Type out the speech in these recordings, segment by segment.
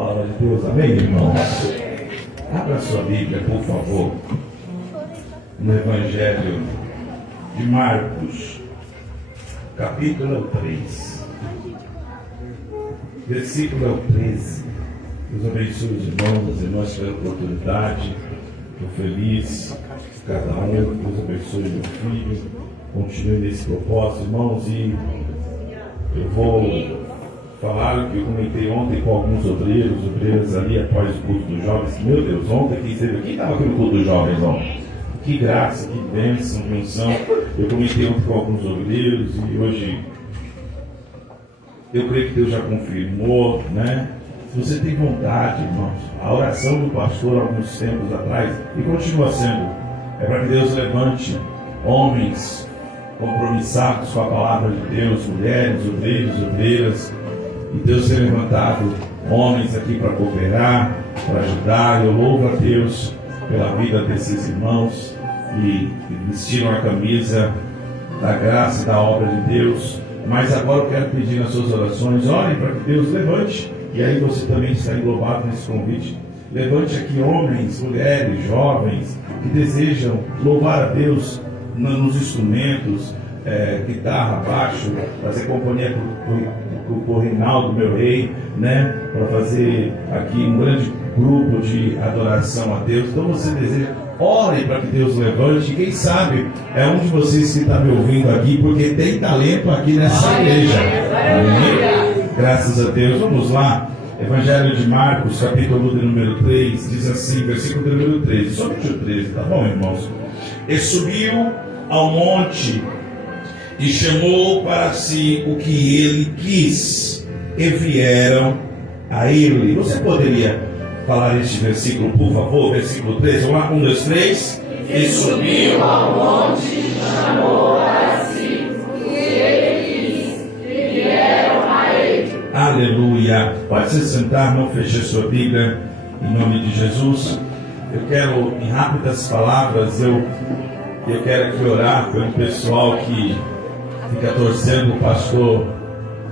palavra de Deus, amém, irmãos? Abra sua Bíblia, por favor, no Evangelho de Marcos, capítulo 3, versículo 13. Deus abençoe os irmãos, as irmãs pela oportunidade. Estou feliz, cada um. Deus abençoe meu filho. Continue nesse propósito, irmãos. E eu vou falar o que eu comentei ontem com alguns obreiros ali após o culto dos jovens. Meu Deus, ontem quem estava aqui no culto dos jovens ontem? Que graça, que bênção, que unção. Eu comentei ontem com alguns obreiros e hoje eu creio que Deus já confirmou, né? Se você tem vontade, irmãos, a oração do pastor há alguns tempos atrás, e continua sendo, é para que Deus levante homens compromissados com a palavra de Deus, mulheres, obreiros, obreiras, e Deus tem levantado homens aqui para cooperar, para ajudar. Eu louvo a Deus pela vida desses irmãos que vestiram a camisa da graça e da obra de Deus. Mas agora eu quero pedir nas suas orações, orem para que Deus levante, e aí você também está englobado nesse convite. Levante aqui homens, mulheres, jovens que desejam louvar a Deus nos instrumentos, guitarra, baixo, fazer companhia com o Reinaldo, meu rei, né? Para fazer aqui um grande grupo de adoração a Deus. Então você deseja, orem para que Deus levante. Quem sabe é um de vocês que está me ouvindo aqui, porque tem talento aqui nessa igreja. Amém? Graças a Deus. Vamos lá. Evangelho de Marcos, capítulo de número 3, diz assim, versículo de número 13, somente o 13, tá bom, irmãos? E subiu ao monte e chamou para si o que ele quis, e vieram a ele. Você poderia falar este versículo, por favor? Versículo 13, vamos lá, 1, 2, 3. E subiu ao monte e chamou para si o que ele quis, e vieram a ele. Aleluia. Pode se sentar, não feche sua Bíblia, em nome de Jesus. Eu quero, em rápidas palavras, eu quero aqui orar pelo pessoal que fica torcendo o pastor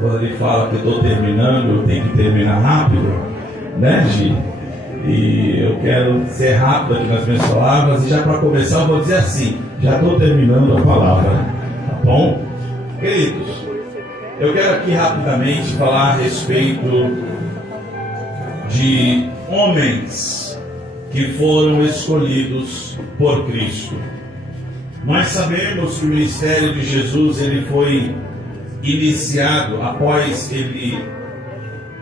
quando ele fala que eu estou terminando, eu tenho que terminar rápido, né, Gi? E eu quero ser rápido aqui nas minhas palavras, e já para começar eu vou dizer assim, já estou terminando a palavra, tá bom? Queridos, eu quero aqui rapidamente falar a respeito de homens que foram escolhidos por Cristo. Nós sabemos que o ministério de Jesus ele foi iniciado após ele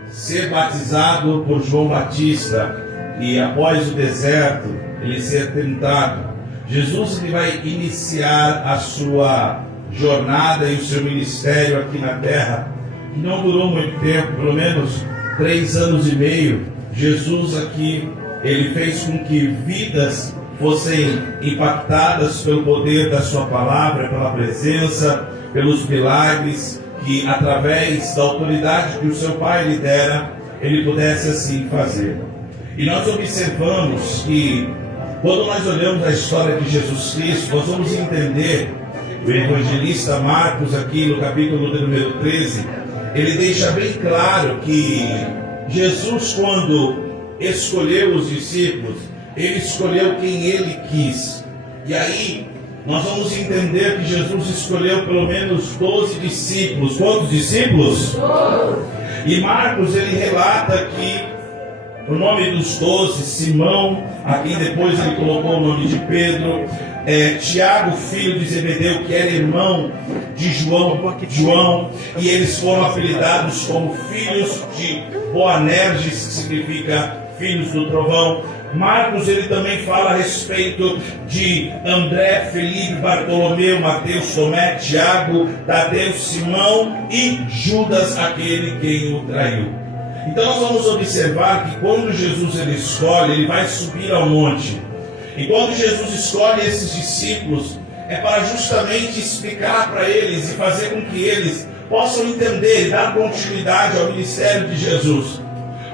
ser batizado por João Batista e após o deserto ele ser tentado. Jesus ele vai iniciar a sua jornada e o seu ministério aqui na terra, que não durou muito tempo, pelo menos 3 anos e meio. Jesus aqui ele fez com que vidas fossem impactadas pelo poder da sua palavra, pela presença, pelos milagres, que através da autoridade que o seu Pai lhe dera, ele pudesse assim fazer. E nós observamos que, quando nós olhamos a história de Jesus Cristo, nós vamos entender, o evangelista Marcos aqui no capítulo de número 13, ele deixa bem claro que Jesus, quando escolheu os discípulos, ele escolheu quem ele quis. E aí nós vamos entender que Jesus escolheu pelo menos 12 discípulos. Quantos discípulos? 12. E Marcos ele relata que o nome dos 12, Simão, aqui depois ele colocou o nome de Pedro, Tiago, filho de Zebedeu, que era irmão de João, e eles foram apelidados como filhos de Boanerges, que significa filhos do trovão. Marcos ele também fala a respeito de André, Felipe, Bartolomeu, Mateus, Tomé, Tiago, Tadeu, Simão e Judas, aquele quem o traiu. Então nós vamos observar que quando Jesus ele escolhe, ele vai subir ao monte. E quando Jesus escolhe esses discípulos, é para justamente explicar para eles e fazer com que eles possam entender e dar continuidade ao ministério de Jesus.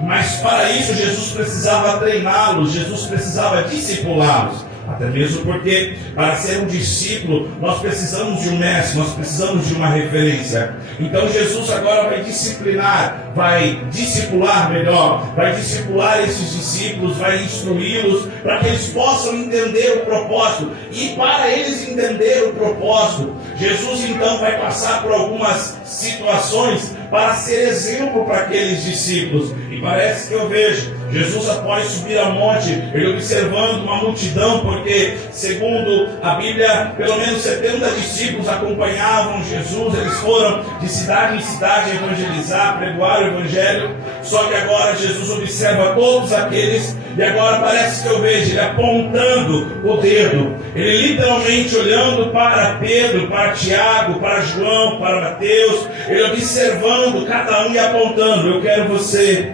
Mas para isso Jesus precisava treiná-los, Jesus precisava discipulá-los. Até mesmo porque, para ser um discípulo, nós precisamos de um mestre, nós precisamos de uma referência. Então Jesus agora vai disciplinar, vai discipular melhor, vai discipular esses discípulos, vai instruí-los, para que eles possam entender o propósito. E para eles entender o propósito, Jesus então vai passar por algumas situações para ser exemplo para aqueles discípulos. E parece que eu vejo Jesus, após subir ao monte, ele observando uma multidão, porque segundo a Bíblia, pelo menos 70 discípulos acompanhavam Jesus. Eles foram de cidade em cidade evangelizar, pregoar o evangelho. Só que agora Jesus observa todos aqueles, e agora parece que eu vejo ele apontando o dedo, ele literalmente olhando para Pedro, para Tiago, para João, para Mateus, ele observando cada um e apontando: eu quero você.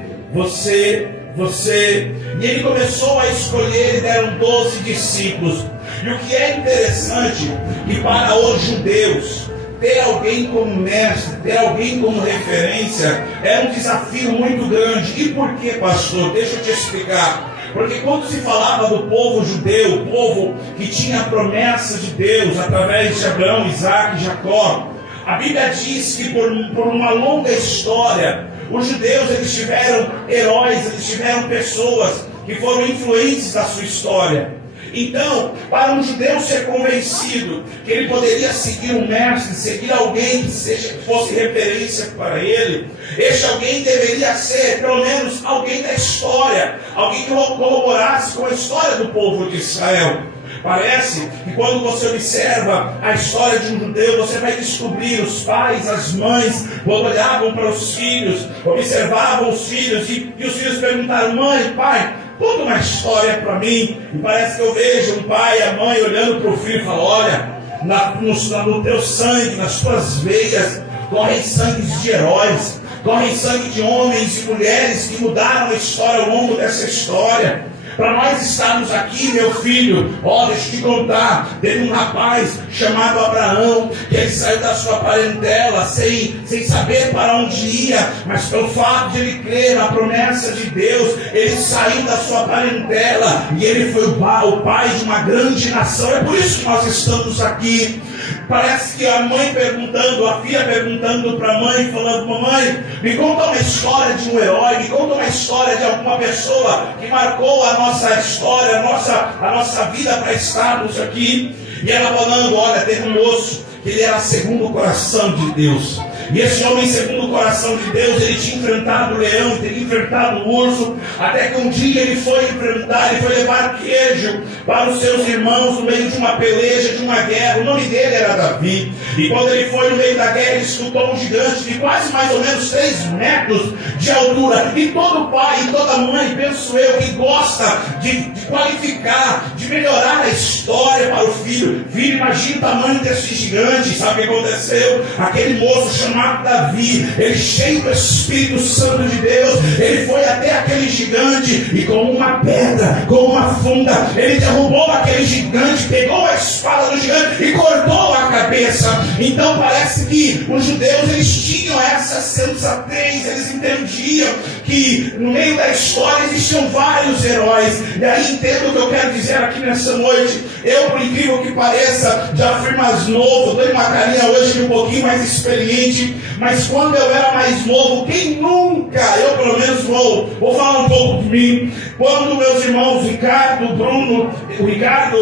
E ele começou a escolher, e deram 12 discípulos. E o que é interessante, que para os judeus, ter alguém como mestre, ter alguém como referência, é um desafio muito grande. E por que, pastor? Deixa eu te explicar. Porque quando se falava do povo judeu, o povo que tinha a promessa de Deus através de Abraão, Isaac e Jacó, a Bíblia diz que por uma longa história, os judeus, eles tiveram heróis, eles tiveram pessoas que foram influentes da sua história. Então, para um judeu ser convencido que ele poderia seguir um mestre, seguir alguém que fosse referência para ele, este alguém deveria ser, pelo menos, alguém da história, alguém que colaborasse com a história do povo de Israel. Parece que quando você observa a história de um judeu, você vai descobrir os pais, as mães, quando olhavam para os filhos, observavam os filhos, e os filhos perguntaram: mãe, pai, conta uma história para mim. E parece que eu vejo um pai e a mãe olhando para o filho e falam: olha, no teu sangue, nas tuas veias, correm sangues de heróis, correm sangue de homens e mulheres que mudaram a história ao longo dessa história. Para nós estarmos aqui, meu filho, deixa eu te contar, teve um rapaz chamado Abraão, que ele saiu da sua parentela, sem saber para onde ia, mas pelo fato de ele crer na promessa de Deus, ele saiu da sua parentela, e ele foi o pai de uma grande nação. É por isso que nós estamos aqui. Parece que a mãe perguntando, a filha perguntando para a mãe, falando: mamãe, me conta uma história de um herói, me conta uma história de alguma pessoa que marcou a nossa história, a nossa vida para estarmos aqui. E ela falando: olha, teve um moço que ele era segundo o coração de Deus. E esse homem, segundo o coração de Deus, ele tinha enfrentado o leão, teria enfrentado o urso, até que um dia ele foi levar queijo para os seus irmãos no meio de uma peleja, de uma guerra. O nome dele era Davi. E quando ele foi no meio da guerra, ele escutou um gigante de quase mais ou menos 3 metros de altura. E todo pai e toda mãe, penso eu, que gosta de qualificar, de melhorar a história para o filho. Filho, imagina o tamanho desse gigante. Sabe o que aconteceu? Aquele moço chamado Davi, ele cheio do Espírito Santo de Deus, ele foi até aquele gigante e com uma pedra, com uma funda, ele derrubou aquele gigante, pegou a espada do gigante e cortou a cabeça. Então parece que os judeus, eles tinham essa sensatez, eles entendiam que no meio da história existiam vários heróis. E aí entendo o que eu quero dizer aqui nessa noite. Eu, por incrível que pareça, já fui mais novo, tenho uma carinha hoje um pouquinho mais experiente, mas quando eu era mais novo, quem nunca, eu pelo menos vou falar um pouco de mim, quando meus irmãos Ricardo,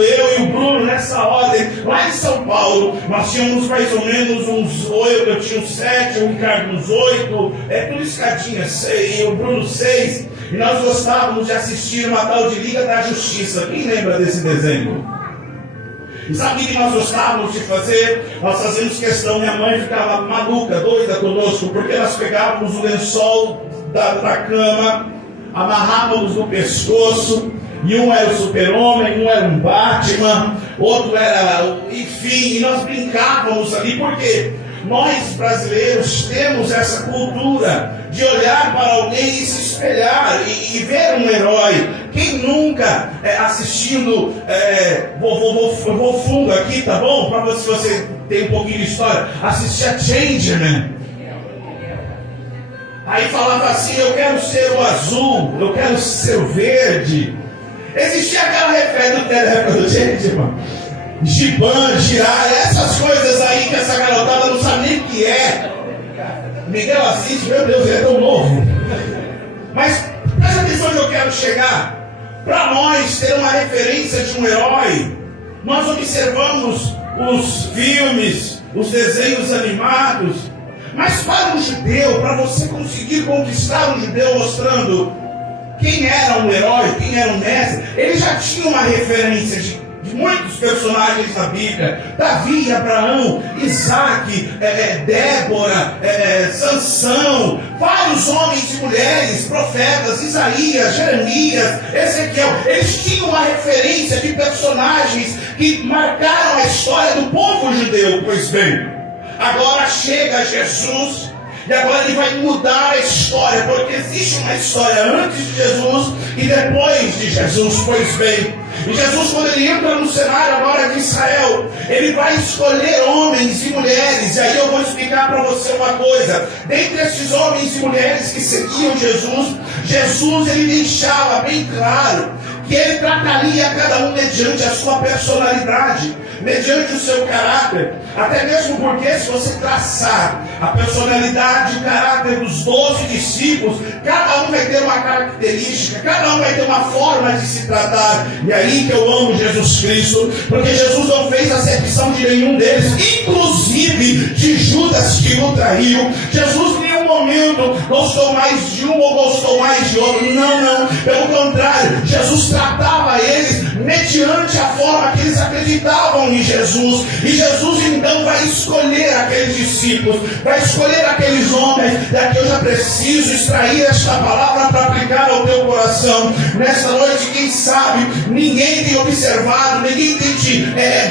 eu e o Bruno, nessa ordem, lá em São Paulo, nós tínhamos mais ou menos uns 8, eu tinha uns 7, o Ricardo uns 8, tudo escadinha, 6, e o Bruno 6, e nós gostávamos de assistir uma tal de Liga da Justiça. Quem lembra desse desenho? E sabe o que nós gostávamos de fazer? Nós fazíamos questão, minha mãe ficava maluca, doida conosco, porque nós pegávamos o lençol da cama, amarrávamos no pescoço, e um era o Super-Homem, um era um Batman, outro era, enfim, e nós brincávamos ali, porque nós brasileiros temos essa cultura de olhar para alguém e se espelhar e ver um herói. Quem nunca assistindo, vou fundo aqui, tá bom? Para você ter um pouquinho de história, assistir a Changeman. Aí falava assim: eu quero ser o azul, eu quero ser o verde. Existia aquela época, gente, irmão, Giban, Jiraya, essas coisas aí que essa garotada não sabe nem o que é. Miguel Assis, meu Deus, ele é tão novo. Mas presta atenção que eu quero chegar. Para nós ter uma referência de um herói, nós observamos os filmes, os desenhos animados. Mas para um judeu, para você conseguir conquistar um judeu mostrando quem era um herói, quem era um mestre, ele já tinha uma referência de muitos personagens da Bíblia: Davi, Abraão, Isaac, Débora, Sansão, vários homens e mulheres, profetas, Isaías, Jeremias, Ezequiel. Eles tinham uma referência de personagens que marcaram a história do povo judeu. Pois bem, agora chega Jesus e agora ele vai mudar a história, porque existe uma história antes de Jesus e depois de Jesus. Pois bem, e Jesus, quando ele entra no cenário agora de Israel, ele vai escolher homens e mulheres. E aí eu vou explicar para você uma coisa. Dentre esses homens e mulheres que seguiam Jesus ele deixava bem claro que ele trataria cada um mediante a sua personalidade, mediante o seu caráter. Até mesmo porque, se você traçar a personalidade e o caráter dos 12 discípulos, cada um vai ter uma característica, cada um vai ter uma forma de se tratar. E aí que eu amo Jesus Cristo, porque Jesus não fez acepção de nenhum deles, inclusive de Judas, que o traiu. Jesus em nenhum momento gostou mais de um ou gostou mais de outro. Não. Pelo contrário, Jesus tratava eles mediante a forma que eles acreditavam em Jesus. E Jesus então vai escolher aqueles discípulos, vai escolher aqueles homens. E aqui eu já preciso extrair esta palavra para aplicar ao teu coração. Nesta noite, quem sabe, ninguém tem observado, ninguém tem te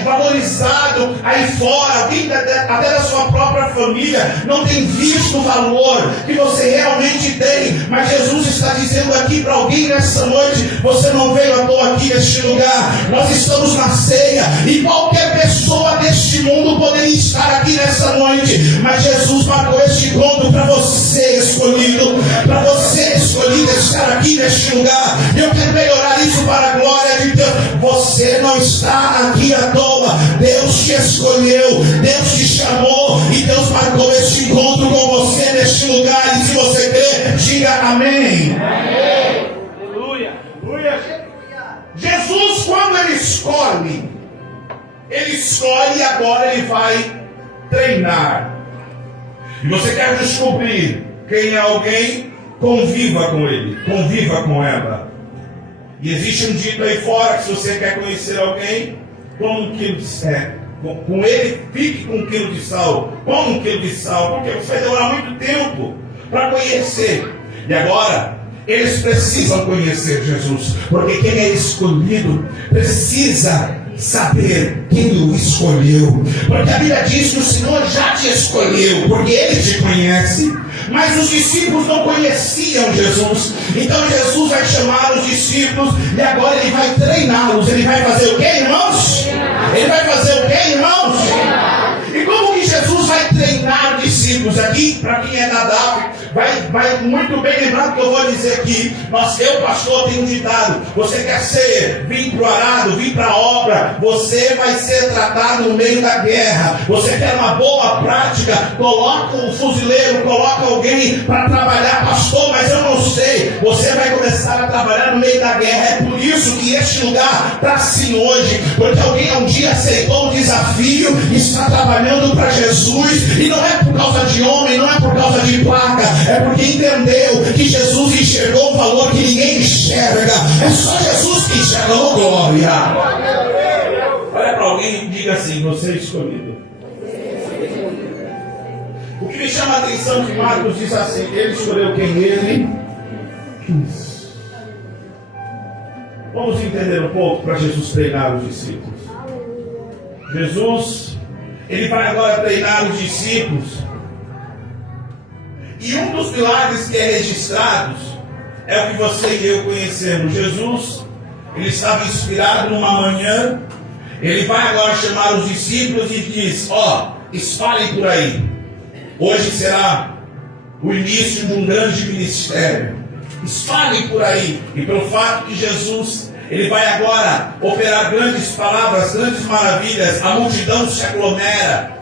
valorizado aí fora, alguém até da sua própria família não tem visto o valor que você realmente tem. Mas Jesus está dizendo aqui para alguém nessa noite: você não veio à toa aqui neste lugar. Nós estamos na ceia e qualquer pessoa deste mundo poderia estar aqui nessa noite, mas Jesus marcou este encontro para você, escolhido, para você, escolhido, estar aqui neste lugar. Eu quero melhorar isso para a glória de Deus. Você não está aqui à toa. Deus te escolheu, Deus te chamou e Deus marcou este encontro com você neste lugar. E se você crê, diga amém. Amém. Aleluia. Jesus, quando ele escolhe e agora ele vai treinar. E você quer descobrir quem é alguém? Conviva com ele, conviva com ela. E existe um dito aí fora que se você quer conhecer alguém, coma um quilo de sal. Com ele, fique com 1 quilo de sal. Coma 1 quilo de sal, porque você vai demorar muito tempo para conhecer. E agora, eles precisam conhecer Jesus, porque quem é escolhido precisa saber quem o escolheu. Porque a Bíblia diz que o Senhor já te escolheu, porque Ele te conhece. Mas os discípulos não conheciam Jesus. Então Jesus vai chamar os discípulos e agora Ele vai treiná-los. Ele vai fazer o que, irmãos? Ele vai fazer o que, irmãos? E como que Jesus vai treinar discípulos? Aqui, para quem é da DAF, vai muito bem lembrado que eu vou dizer aqui. Eu, pastor, tenho um ditado: você quer vir para o arado, vir para a obra, você vai ser tratado no meio da guerra. Você quer uma boa prática, coloca um fuzileiro, coloca alguém para trabalhar. Pastor, mas eu não sei. Você vai começar a trabalhar no meio da guerra. É por isso que este lugar está assim hoje, porque alguém um dia aceitou o desafio e está trabalhando para Jesus. E não é por causa de homem, não é por causa de placa, é porque entendeu que Jesus enxergou um valor que ninguém enxerga. É só Jesus que enxerga. Oh, glória! Olha para alguém e diga assim: você é escolhido. O que me chama a atenção que Marcos diz assim: ele escolheu quem ele quis. Vamos entender um pouco para Jesus treinar os discípulos. Jesus, ele vai agora treinar os discípulos. E um dos milagres que é registrados é o que você e eu conhecemos. Jesus, ele estava inspirado numa manhã. Ele vai agora chamar os discípulos e diz: espalhem por aí. Hoje será o início de um grande ministério. Espalhem por aí. E pelo fato que Jesus, Ele vai agora operar grandes palavras, grandes maravilhas. A multidão se aglomera.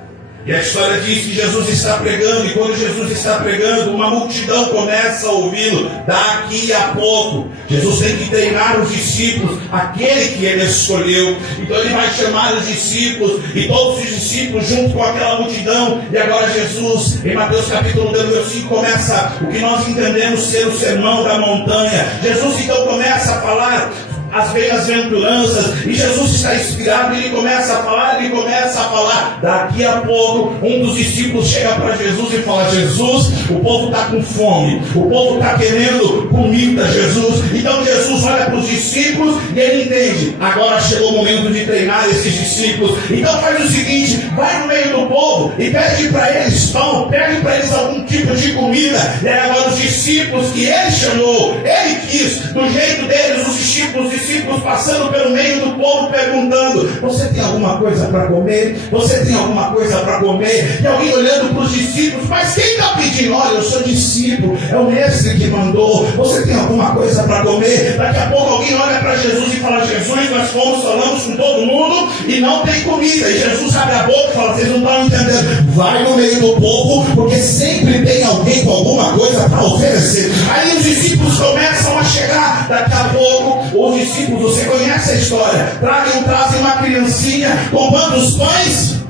E a história diz que Jesus está pregando, e quando Jesus está pregando, uma multidão começa a ouvi-lo. Daqui a pouco, Jesus tem que treinar os discípulos, aquele que ele escolheu. Então ele vai chamar os discípulos, e todos os discípulos junto com aquela multidão. E agora Jesus, em Mateus capítulo 5, começa o que nós entendemos ser o sermão da montanha. Jesus então começa a falar as bem-aventuranças, e Jesus está inspirado, e ele começa a falar. Daqui a pouco, um dos discípulos chega para Jesus e fala: Jesus, o povo está com fome, o povo está querendo comida, Jesus. Então Jesus olha para os discípulos e ele entende: agora chegou o momento de treinar esses discípulos. Então faz o seguinte: vai no meio do povo e pede para eles pão, pede para eles algum tipo de comida. E agora os discípulos que ele chamou, ele quis, do jeito deles, os discípulos passando pelo meio do povo perguntando: você tem alguma coisa para comer? Você tem alguma coisa para comer? E alguém olhando para os discípulos: mas quem está pedindo? Olha, eu sou discípulo, é o mestre que mandou. Você tem alguma coisa para comer? Daqui a pouco alguém olha para Jesus e fala: Jesus, nós falamos com todo mundo e não tem comida. E Jesus abre a boca e fala: vocês não estão entendendo. Vai no meio do povo, porque sempre tem alguém com alguma coisa para oferecer. Aí os discípulos começam a chegar. Daqui a pouco os discípulos, você conhece a história, trazem uma criancinha com quantos pães?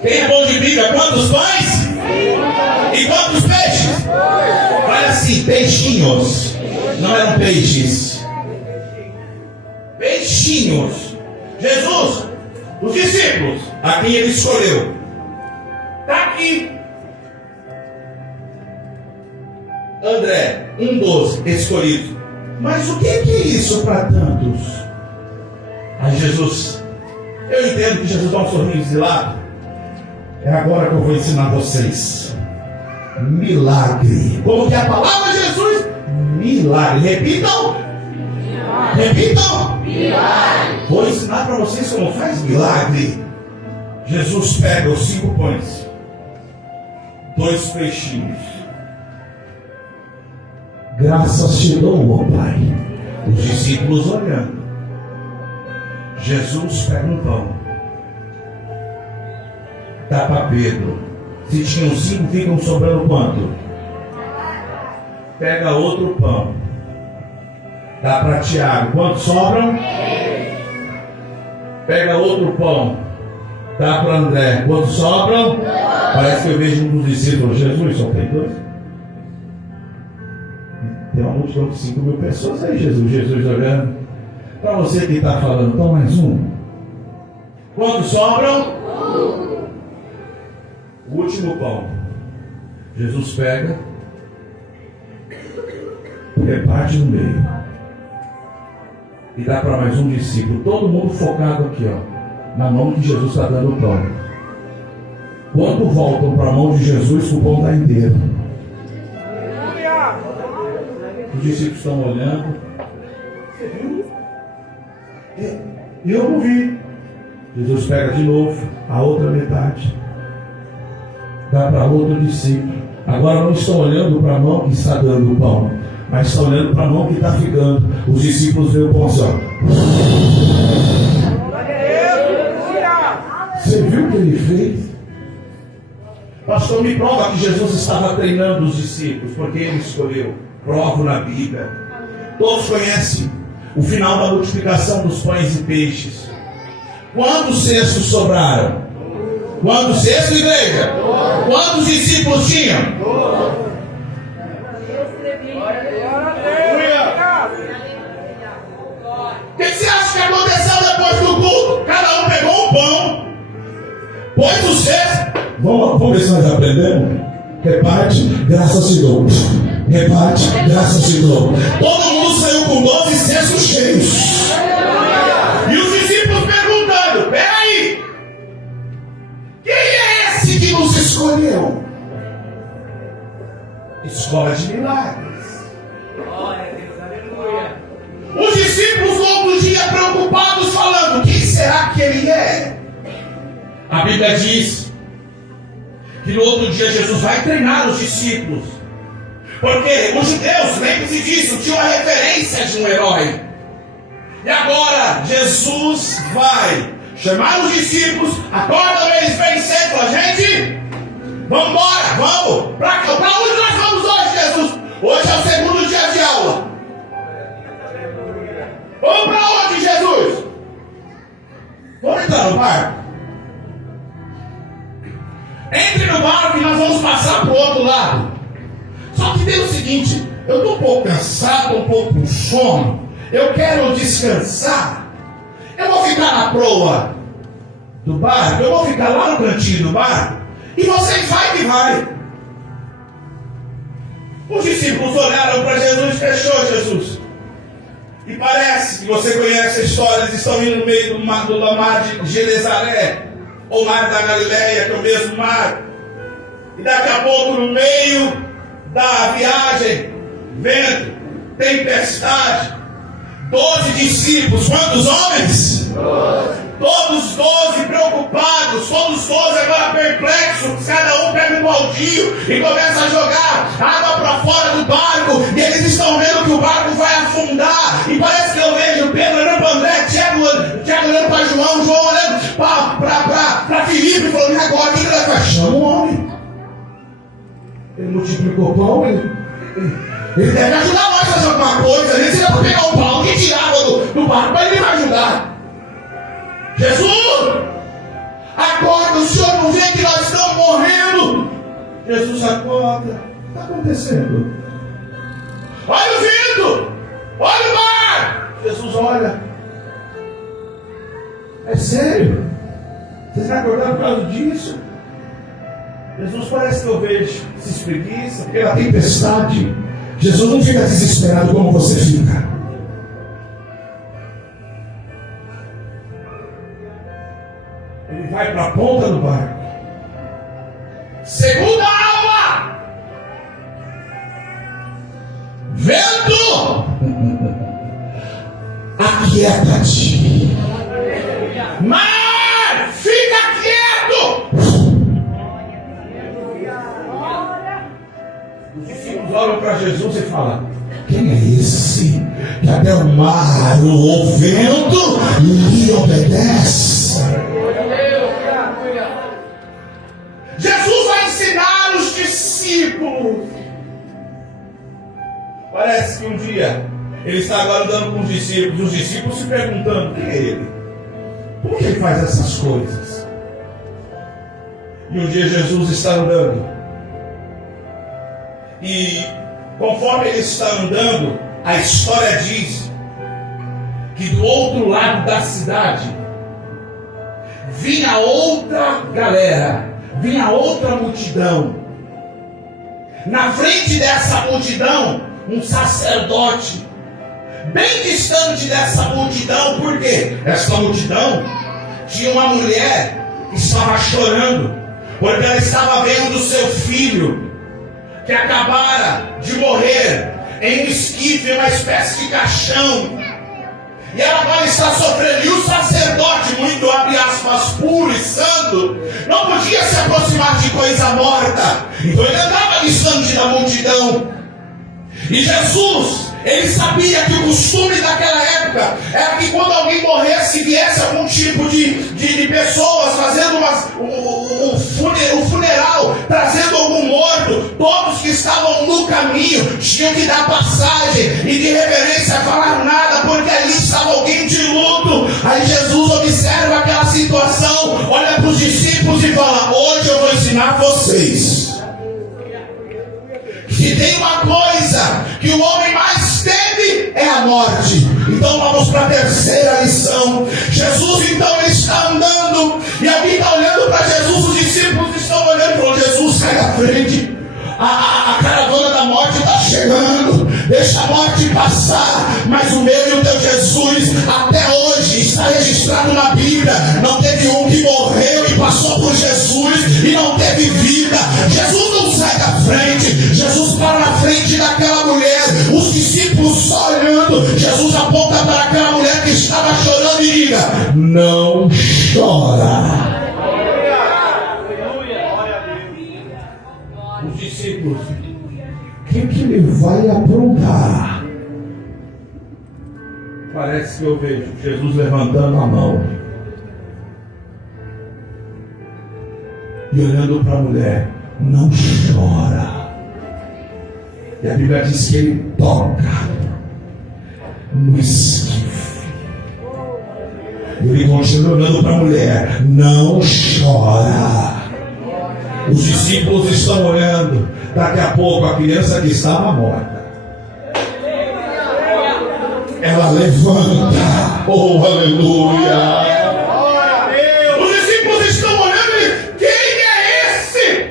Quem é bom de Bíblia? Quantos pães? E quantos peixes? Olha assim, peixinhos. Não eram peixes. Peixinhos. Jesus, os discípulos, a quem ele escolheu, está aqui. André, um dos escolhidos. Mas o que é isso para tantos? Aí Jesus, eu entendo que Jesus dá um sorriso de lado. É agora que eu vou ensinar vocês. Milagre. Como que é a palavra de Jesus? Milagre. Repitam. Repitam. Milagre. Vou ensinar para vocês como faz milagre. Jesus pega os 5 pães, 2 peixinhos. Graças te dou, ó Pai. Os discípulos olhando. Jesus pega um pão, dá para Pedro. Se tinham 5, ficam sobrando quanto? Pega outro pão, dá para Tiago. Quantos sobram? Pega outro pão, dá para André. Quantos sobram? Parece que eu vejo um dos discípulos: Jesus, só tem 2? Tem uma multidão de 5.000 pessoas aí, Jesus olhando. Para você que está falando, então mais um. Quantos sobram? O último pão. Jesus pega, reparte no meio e dá para mais um discípulo. Todo mundo focado aqui, ó, na mão que Jesus está dando o pão. Quando voltam para a mão de Jesus, o pão está inteiro. Os discípulos estão olhando. Você viu? Eu não vi. Jesus pega de novo a outra metade, dá para outro discípulo. Agora não estão olhando para a mão que está dando o pão, mas estão olhando para a mão que está ficando. Os discípulos veem o pão assim, ó. Você viu o que ele fez? Pastor, me prova que Jesus estava treinando os discípulos, porque ele escolheu. Provo na Bíblia. Todos conhecem o final da multiplicação dos pães e peixes. Quantos cestos sobraram? Quantos cestos, igreja? Quantos discípulos tinham? O que você acha que aconteceu depois do culto? Cada um pegou um pão, pôs o cesto. Vamos ver se nós aprendemos. Reparte, graças se dou. Reparte, graças se dou. Todo mundo saiu com 12 cestos cheios. E os discípulos perguntando: peraí, quem é esse que nos escolheu? Escola de milagres. Os discípulos no outro dia preocupados falando: quem será que ele é? A Bíblia diz que no outro dia Jesus vai treinar os discípulos. Porque os judeus, lembre-se disso, tinham a referência de um herói. E agora Jesus vai chamar os discípulos, acorda eles bem cedo, fala, gente, vamos embora, vamos. Para onde nós vamos hoje, Jesus? Hoje é o segundo dia de aula. Vamos para onde, Jesus? Vamos entrar no barco. Entre no barco e nós vamos passar para o outro lado. Só que tem o seguinte, eu estou um pouco cansado, um pouco com sono. Eu quero descansar. Eu vou ficar na proa do barco. Eu vou ficar lá no cantinho do barco. E vocês vai que vai. Os discípulos olharam para Jesus e fechou Jesus. E parece que você conhece a história. Eles estão indo no meio do mar de Genezaré, ou mar da Galileia, que é o mesmo mar. E daqui a pouco, no meio da viagem, vento, tempestade, 12 discípulos, quantos homens? 12. Todos 12 preocupados, todos 12 agora perplexos, cada um pega um baldinho e começa a jogar água para fora do barco, e eles estão vendo que o barco vai afundar, e parece que eu vejo Pedro olhando para André, Tiago olhando para João, João olhando para Filipe, falando, e agora o que ele vai fazer? Chama o homem. Ele multiplicou pão, ele deve ajudar nós a fazer alguma coisa. Nem se ele for pegar um pau e tirar água do barco, mas ele vai ajudar. Jesus, acorda, o Senhor não vê que nós estamos morrendo? Jesus acorda. O que está acontecendo? Olha o vento, olha o mar. Jesus olha. É sério? Vocês vão acordar por causa disso? Jesus parece que eu vejo se espreguiça pela tempestade. Jesus não fica desesperado como você fica. Ele vai para a ponta do barco. Segunda aula. Vento, aquieta-te. Mar, fica quieto. Os discípulos olham para Jesus e falam, quem é esse que até o mar, o vento lhe obedece? Jesus vai ensinar os discípulos. Parece que um dia ele está agora andando com os discípulos se perguntando, quem é ele? Por que ele faz essas coisas? E um dia Jesus está andando, e conforme ele está andando, a história diz que do outro lado da cidade vinha outra galera, vinha outra multidão. Na frente dessa multidão, um sacerdote, bem distante dessa multidão, porque essa multidão tinha uma mulher que estava chorando, porque ela estava vendo seu filho, que acabara de morrer em um esquife, uma espécie de caixão, e ela agora está sofrendo. E o sacerdote, muito abre aspas, puro e santo, não podia se aproximar de coisa morta, então ele andava distante da multidão. E Jesus, ele sabia que o costume daquela época era que quando alguém morresse, viesse algum tipo de pessoas fazendo o funeral, trazendo algum morto, todos que estavam no caminho tinham que dar passagem e de reverência falar nada, porque ali estava alguém de luto. Aí Jesus observa aquela situação, olha para os discípulos e fala, hoje eu vou ensinar vocês que tem uma coisa que o homem mais teme, é a morte. Então vamos para a terceira lição. Jesus então ele está andando, e alguém está olhando para Jesus, os discípulos estão olhando e falam, Jesus, sai da frente, a caravana da morte está chegando, deixa a morte passar. Mas o meu e o teu Jesus, até hoje, está registrado na Bíblia, não teve um que morreu e passou por Jesus e não teve vida. Jesus não sai da frente, Jesus para na frente daquela mulher, os discípulos só olhando. Jesus aponta para aquela mulher que estava chorando e diga, não chora. Os discípulos O que ele vai aprontar? Parece que eu vejo Jesus levantando a mão e olhando para a mulher. Não chora. E a Bíblia diz que ele toca no esquife. Ele continua olhando para a mulher. Não chora. Os discípulos estão olhando. Daqui a pouco a criança que estava morta, ela levanta. Oh, aleluia. Os discípulos estão olhando e quem é esse?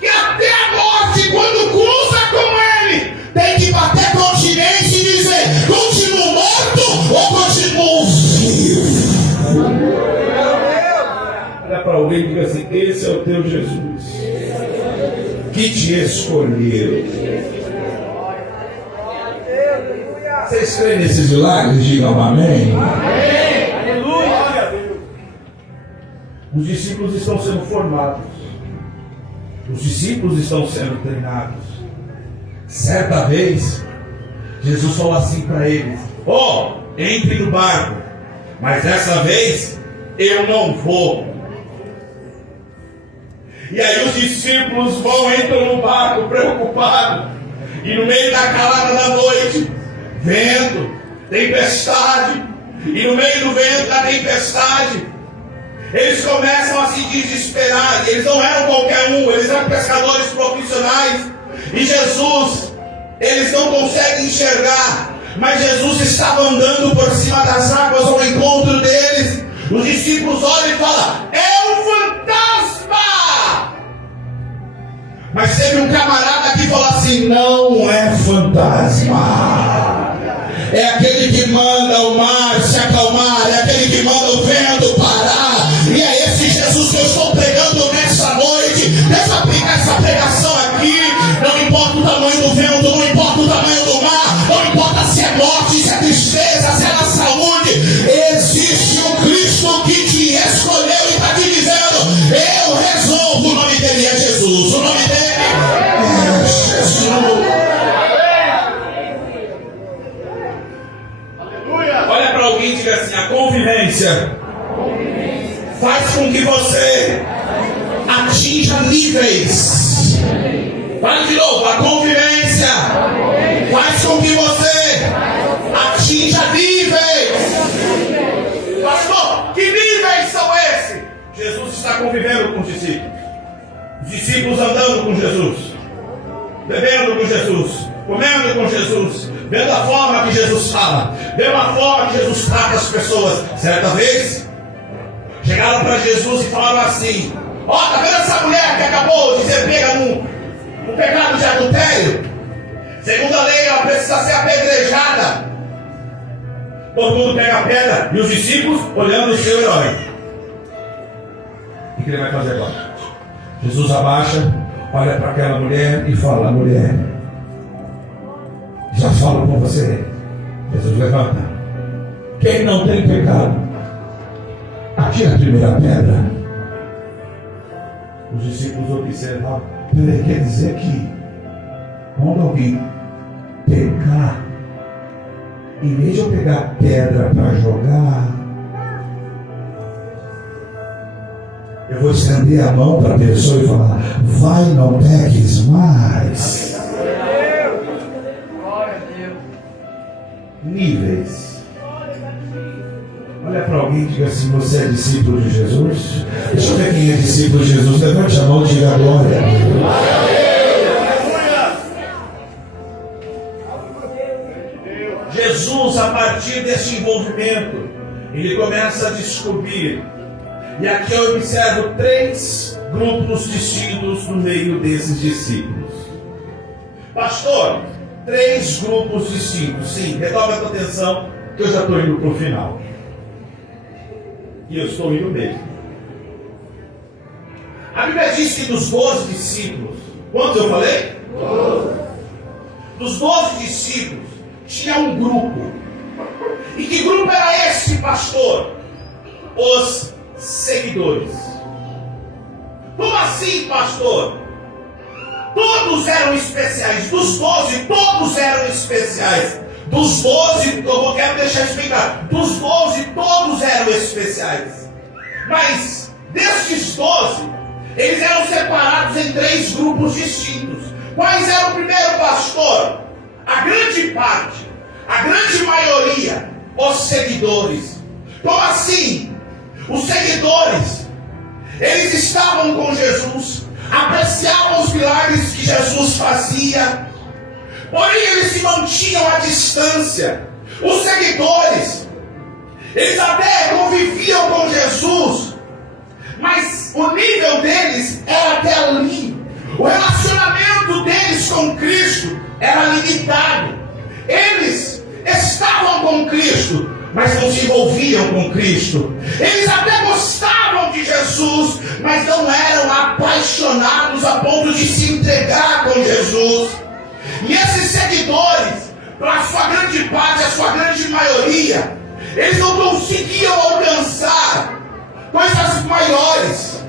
Que até a morte, quando cruza com ele, tem que bater continência e dizer: continuo morto ou continuo vivo? Olha para alguém e diga assim: esse é o teu Jesus, que te escolheu. Vocês creem nesses milagres? Digam amém. Os discípulos estão sendo formados, os discípulos estão sendo treinados. Certa vez, Jesus falou assim para eles: entre no barco, mas dessa vez eu não vou. E aí os discípulos entram no barco preocupados, e no meio da calada da noite, vento, tempestade, e no meio do vento da tempestade, eles começam a se desesperar. Eles não eram qualquer um, eles eram pescadores profissionais, e Jesus, eles não conseguem enxergar, mas Jesus estava andando por cima das águas ao encontro deles. Os discípulos olham e falam: é um fantasma! Mas teve um camarada que falou assim: não é fantasma, é aquele que manda o mar se acalmar, é aquele que manda o vento parar. E é esse Jesus que eu estou pregando nessa noite. Deixa eu aplicar essa pregação aqui. Não importa o tamanho do vento, não importa o tamanho do mar, não importa se é morte, se é tristeza, se é na saúde, existe um Cristo que te escolheu e está te dizendo: eu resolvo. O nome dele é Jesus, o nome dele é Jesus. Olha para alguém e diga assim: a convivência faz com que você atinja níveis. Fala de novo: a convivência faz com que você atinja níveis. Pastor, que níveis são esses? Jesus está convivendo com os discípulos. Os discípulos andando com Jesus, bebendo com Jesus, comendo com Jesus, vendo a forma que Jesus fala, vendo a forma que Jesus trata as pessoas. Certa vez, chegaram para Jesus e falaram assim: tá vendo essa mulher que acabou de ser pega no pecado de adultério? Segundo a lei, ela precisa ser apedrejada. Todo mundo pega a pedra e os discípulos olhando o seu herói. O que ele vai fazer agora? Jesus abaixa, olha para aquela mulher e fala: mulher, já falo com você. Jesus levanta. Quem não tem pecado, atira a primeira pedra. Os discípulos observam: peraí, quer dizer que quando alguém pecar, em vez de eu pegar pedra para jogar, eu vou estender a mão para a pessoa e falar: vai, não peques mais. Níveis. Olha para alguém e diga assim: você é discípulo de Jesus? Deixa eu ver quem é discípulo de Jesus. Levante a mão e diga glória. Jesus, a partir desse envolvimento, ele começa a descobrir. E aqui eu observo 3 grupos distintos no meio desses discípulos. Pastor, 3 grupos distintos. Sim, retoma a tua atenção, que eu já estou indo para o final. E eu estou indo mesmo. A Bíblia diz que dos 12 discípulos, quantos eu falei? 12. Dos 12 discípulos, tinha um grupo. E que grupo era esse, pastor? Os seguidores. Como assim, pastor? todos eram especiais. Dos 12, todos eram especiais. Dos 12, eu quero deixar explicar. Dos 12, todos eram especiais. Mas, destes 12, eles eram separados em 3 grupos distintos. Quais eram o primeiro pastor? A grande parte, a grande maioria, os seguidores. Como assim? Os seguidores, eles estavam com Jesus, apreciavam os milagres que Jesus fazia, porém eles se mantinham à distância. Os seguidores, eles até conviviam com Jesus, mas o nível deles era até ali. O relacionamento deles com Cristo era limitado. Eles estavam com Cristo, mas não se envolviam com Cristo. Eles até gostavam de Jesus, mas não eram apaixonados a ponto de se entregar com Jesus. E esses seguidores, para a sua grande parte, a sua grande maioria, eles não conseguiam alcançar coisas maiores,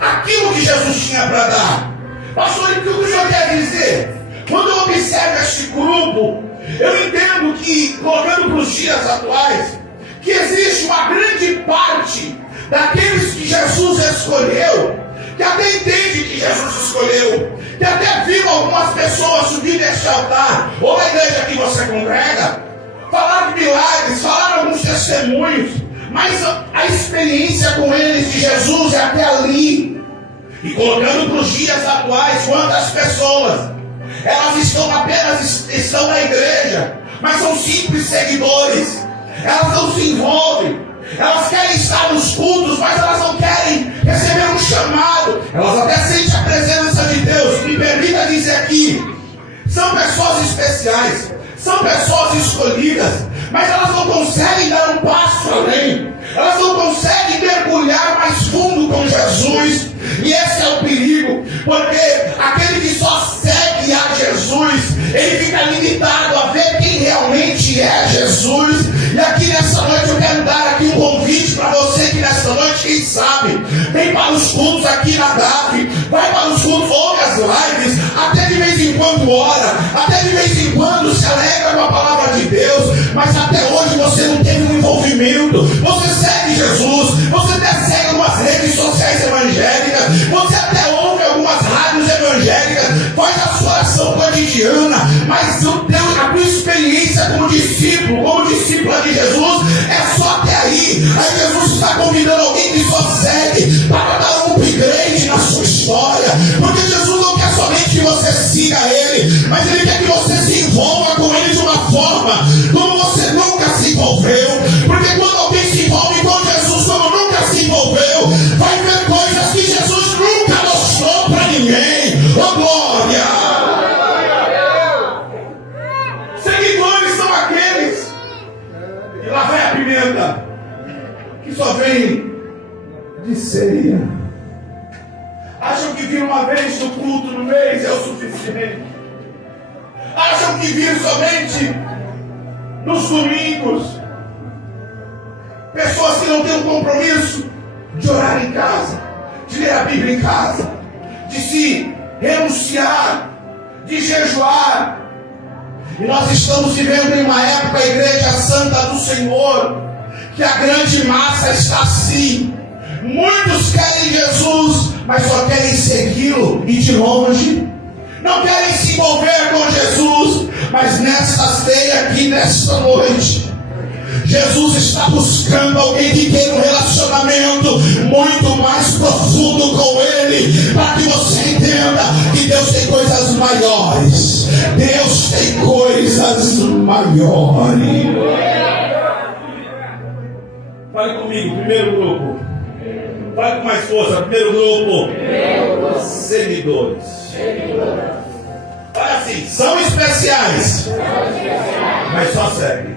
aquilo que Jesus tinha para dar. Pastor, o que o senhor quer dizer? Quando eu observo este grupo, eu entendo que, colocando para os dias atuais, que existe uma grande parte daqueles que Jesus escolheu, que até entende que Jesus escolheu, que até viram algumas pessoas subir neste altar, ou na igreja que você congrega, falar de milagres, falar alguns testemunhos, mas a experiência com eles de Jesus é até ali. E colocando para os dias atuais, quantas pessoas, elas estão na igreja, mas são simples seguidores. Elas não se envolvem. Elas querem estar nos cultos, mas elas não querem receber um chamado. Elas até sentem a presença de Deus. Me permita dizer aqui, são pessoas especiais, são pessoas escolhidas, mas elas não conseguem dar um passo além. Elas não conseguem mergulhar mais fundo com Jesus. E esse é o perigo, porque aquele que só segue a Jesus, ele fica limitado a ver quem realmente é Jesus. E aqui nessa noite eu quero dar aqui um convite para você que nessa noite, quem sabe, vem para os cultos aqui na DAF, vai para os cultos, ouve as lives, até de vez em quando ora, até de vez em quando se alegra com a palavra de Deus, mas até hoje você não teve um envolvimento. Você segue Jesus, você até segue algumas redes sociais evangélicas, você até ouve algumas rádios evangélicas, faz a sua oração cotidiana, mas a tua experiência como discípula de Jesus é só até aí. Aí Jesus está convidando alguém que só segue para dar um upgrade na sua história, porque Jesus não quer somente que você siga Ele, mas Ele quer que você se envolva com Ele de uma forma como você nunca se envolveu. Porque quando alguém se envolve com Jesus como nunca se envolveu, vai ver coisas que Jesus nunca mostrou para ninguém. Oh glória! Seguidores são aqueles, e lá vai a pimenta, que só vem de ceia. Acham que vir uma vez no culto no mês é o suficiente. Acham que vir somente nos domingos. Pessoas que não têm um compromisso de orar em casa, de ler a Bíblia em casa, de se renunciar, de jejuar. E nós estamos vivendo em uma época, a Igreja Santa do Senhor, que a grande massa está assim. Muitos querem Jesus, mas só querem segui-lo e de longe. Não querem se envolver com Jesus, mas nesta ceia aqui, nesta noite, Jesus está buscando alguém que tenha um relacionamento muito mais profundo com Ele, para que você entenda que Deus tem coisas maiores. Deus tem coisas maiores. Fale comigo, primeiro grupo. Fale com mais força, primeiro grupo. Seguidores. Olha assim, são especiais, mas só seguem.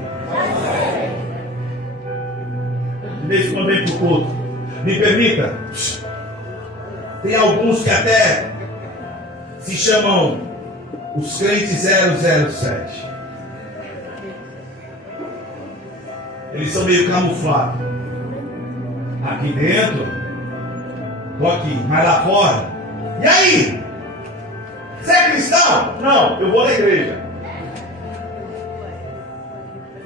De vez em quando vem para o culto. Me permita. Tem alguns que até se chamam os crentes 007. Eles são meio camuflados. Aqui dentro, estou aqui, mas lá fora. E aí? Você é cristão? Não, eu vou na igreja.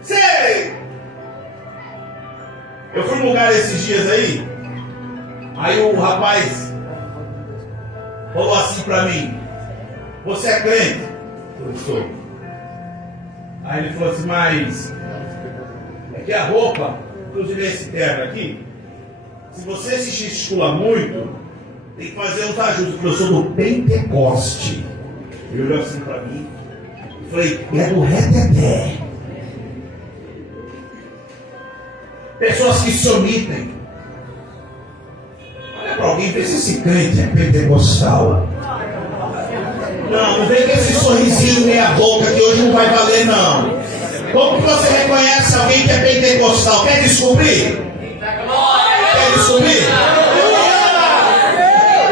Sei! Eu fui num lugar esses dias aí o rapaz falou assim pra mim: você é crente? Eu sou. Aí ele falou assim: mas é que a roupa, inclusive esse terno aqui, se você se gesticula muito, tem que fazer uns ajustes, porque eu sou do Pentecoste. Ele olhou assim pra mim e falei: é do reteté. Pessoas que se omitem. Olha para alguém, vê se esse crente é pentecostal. Não vem com esse sorrisinho meia boca que hoje não vai valer, não. Como que você reconhece alguém que é pentecostal? Quer descobrir? Quer descobrir?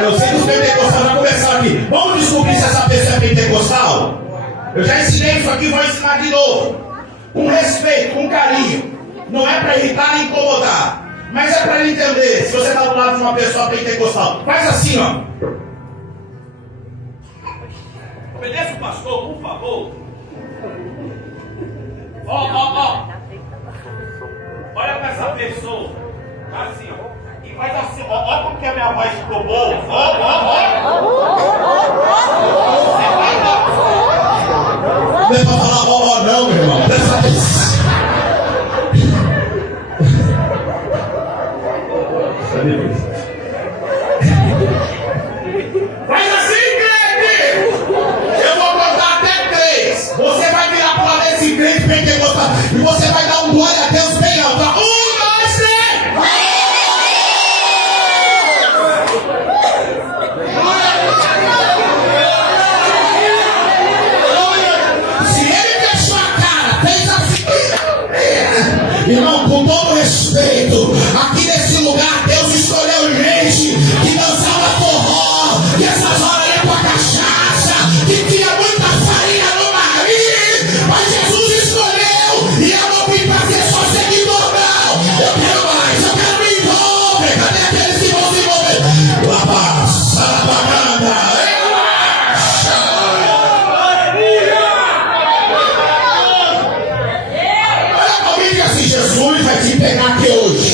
Eu sei que os pentecostais vão começar aqui. Vamos descobrir se essa pessoa é pentecostal? Eu já ensinei isso aqui, vou ensinar de novo. Com respeito, com carinho. Não é para irritar nem incomodar, mas é para ele entender. Se você está do lado de uma pessoa pentecostal, faz assim, ó. Obedeça o pastor, por favor. Ó. Olha para essa pessoa. Assim, ó. E faz assim, ó. Olha como que a minha voz ficou boa. Ó. Não é para falar ó, não, meu irmão. Presta atenção. Faz assim, crente! Eu vou contar até 3. Você vai virar para lá desse crente pentecostal e você vai dar um glória a Deus bem alto. 1, 2, 3. Se ele fechou a cara, fez assim. Irmão, com todo respeito, aqui nesse lugar Deus escolheu gente que dançava forró, que essas horas ia pra cachaça, que tinha muita farinha no nariz, mas Jesus escolheu e eu não vim pra ser só seguidor, não. Eu quero mais, eu quero me envolver. Cadê aqueles que vão se envolver? Lapa, sarabaganda, olha comigo e assim, Jesus vai te pegar aqui hoje.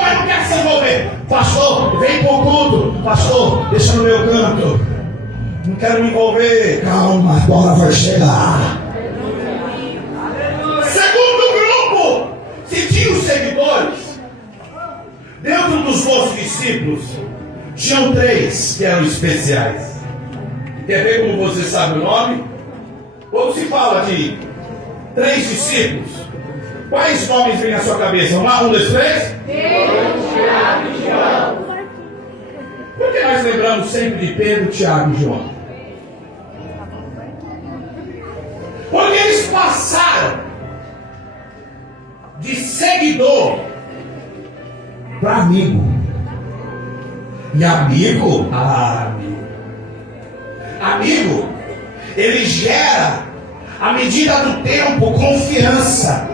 Mas não quer se envolver. Pastor, vem pro culto. Pastor, deixa no meu canto. Não quero me envolver. Calma, a hora vai chegar. Segundo grupo, se tinha os seguidores, dentro dos 12 discípulos, tinham 3 que eram especiais. Quer ver como você sabe o nome? Quando se fala de 3 discípulos, quais nomes vêm na sua cabeça? Vamos lá, 1, 2, 3? Pedro, Tiago e João. Por que nós lembramos sempre de Pedro, Tiago e João? Porque eles passaram de seguidor para amigo. E amigo? Amigo, ele gera, à medida do tempo, confiança.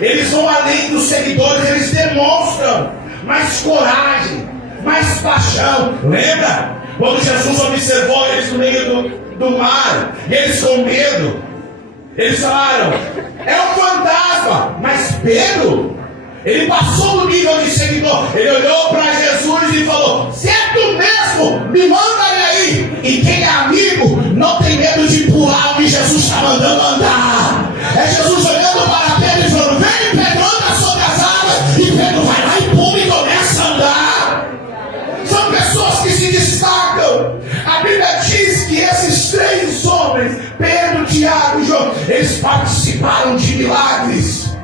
Eles vão além dos seguidores, eles demonstram mais coragem, mais paixão. Lembra? Quando Jesus observou eles no meio do mar, e eles com medo, eles falaram: é um fantasma. Mas Pedro, ele passou do nível de seguidor. Ele olhou para Jesus e falou: se é tu mesmo, me manda ele aí. E quem é amigo não tem medo de pular onde Jesus está mandando andar. É Jesus olhando para Pedro e falando: vem, Pedro, anda sobre as águas. E Pedro vai lá e pula e começa a andar. São pessoas que se destacam. A Bíblia diz que esses 3 homens, Pedro, Tiago e João, eles participaram de milagres.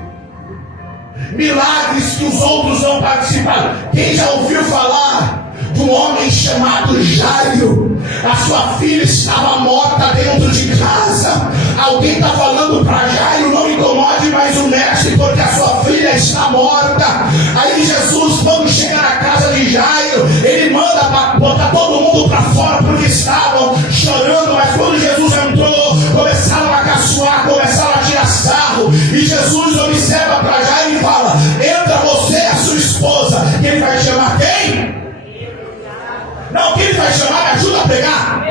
Milagres que os outros não participaram. Quem já ouviu falar de um homem chamado Jairo? A sua filha estava morta dentro de casa. Alguém está falando para Jairo: não incomode mais o mestre, porque a sua filha está morta. Aí Jesus, quando chega na casa de Jairo, ele manda botar todo mundo para fora, porque estavam chorando. Mas quando Jesus entrou, começaram a caçoar, começaram a tirar sarro. E Jesus observa para Jairo e fala: entra você e a sua esposa. vai chamar? Me ajuda a pregar.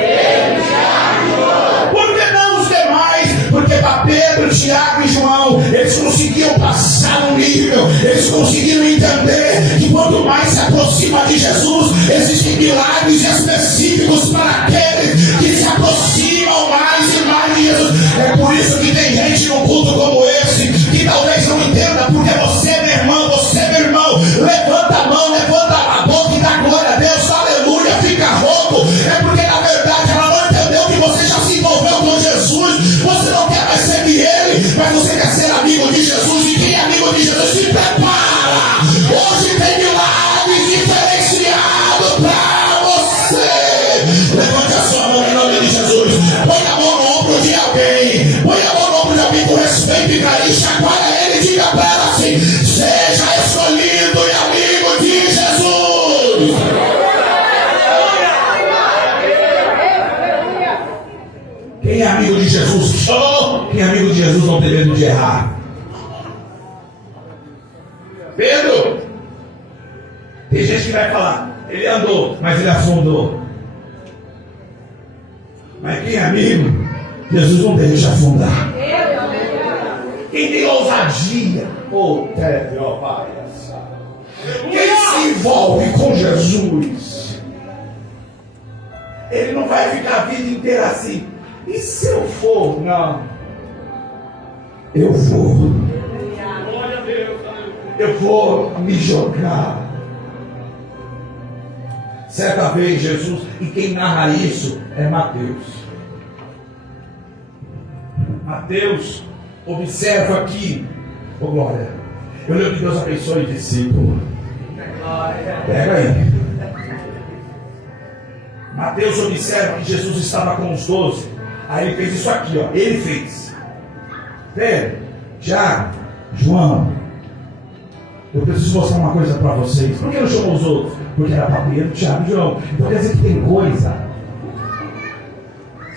Por que não os demais? Porque para Pedro, Tiago e João, eles conseguiam passar no nível, eles conseguiram entender que quanto mais se aproxima de Jesus, existem milagres específicos para aqueles que se aproximam mais e mais de Jesus. É por isso que tem gente num culto como esse, que talvez não entenda, porque você, minha irmã, você, meu irmão, levanta a mão, levanta a boca e dá glória a Deus, aleluia, fica rouco, é porque na verdade ela não entendeu que você já se envolveu com Jesus, você não quer mais seguir Ele, mas você quer ser amigo de Jesus, e quem é amigo de Jesus se prepara, hoje tem milagres diferenciados para você. Levante a sua mão em nome de Jesus, põe a mão no ombro de alguém, põe a mão no ombro de alguém com respeito e carinho, chacoalha ele e diga para ela assim: seja escolhido e amigo de Jesus. Quem é amigo de Jesus? Só quem é amigo de Jesus não tem medo de errar. Pedro, tem gente que vai falar, ele andou, mas ele afundou. Mas quem é amigo, Jesus não deixa afundar. Quem tem ousadia, quem se envolve com Jesus, ele não vai ficar a vida inteira assim. E se eu for? Não. Eu vou. Eu vou me jogar. Certa vez Jesus, e quem narra isso é Mateus. Mateus observa aqui, glória. Eu lembro que Deus abençoe o discípulo. Pega aí. Mateus observa que Jesus estava com os 12. Aí ele fez isso aqui, ó. Ele fez. Pedro, Tiago, João, eu preciso mostrar uma coisa para vocês. Por que não chamou os outros? Porque era para Pedro, Tiago e João. Então quer dizer que tem coisa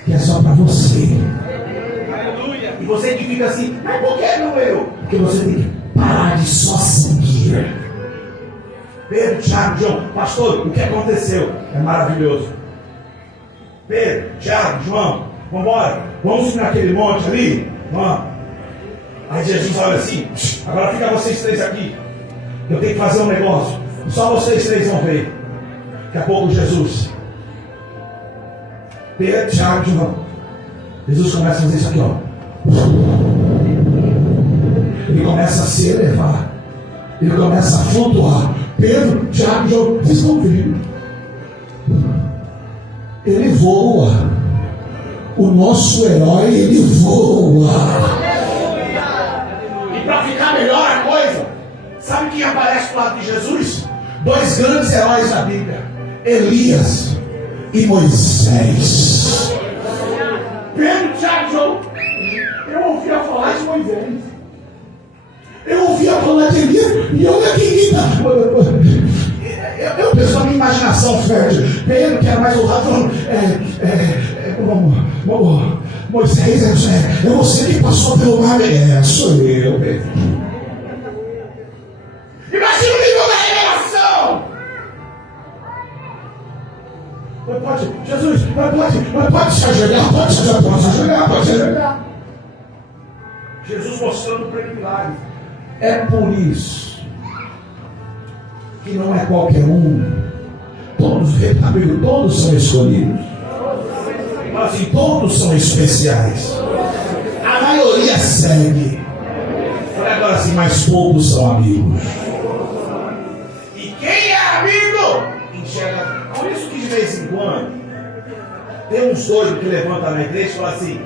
que é só para você. E você que fica assim, mas por que não eu? Porque você tem que parar de só seguir. Pedro, Tiago, João, pastor, o que aconteceu? É maravilhoso. Pedro, Tiago, João, vamos embora. Vamos subir naquele monte ali? Vamos. Aí Jesus olha assim, agora fica vocês três aqui. Eu tenho que fazer um negócio. Só vocês três vão ver. Daqui a pouco Jesus. Pedro, Tiago, João. Jesus começa a fazer isso aqui, ó. Ele começa a se elevar. Ele começa a flutuar. Pedro, Tiago, João, vocês estão vendo? Ele voa. O nosso herói, ele voa. E para ficar melhor a coisa, sabe quem aparece do lado de Jesus? Dois grandes heróis da Bíblia: Elias e Moisés. Pedro, Tiago, João. Eu ouvia falar de Moisés. Eu ouvia falar de Elias. E olha que eu penso na minha imaginação fértil. Pedro, que era mais ousado, falando: Moisés, é você que passou pelo mar. Sou eu. Imagina o nível da revelação. Pode, Jesus, pode se ajoelhar, pode se ajoelhar. Jesus mostrando para ele milagres. É por isso que não é qualquer um. Todos são escolhidos. Mas assim, todos são especiais. A maioria segue. Olha agora assim, mas poucos são amigos. E quem é amigo enxerga. Por isso que de vez em quando tem uns doidos que levantam na igreja e falam assim: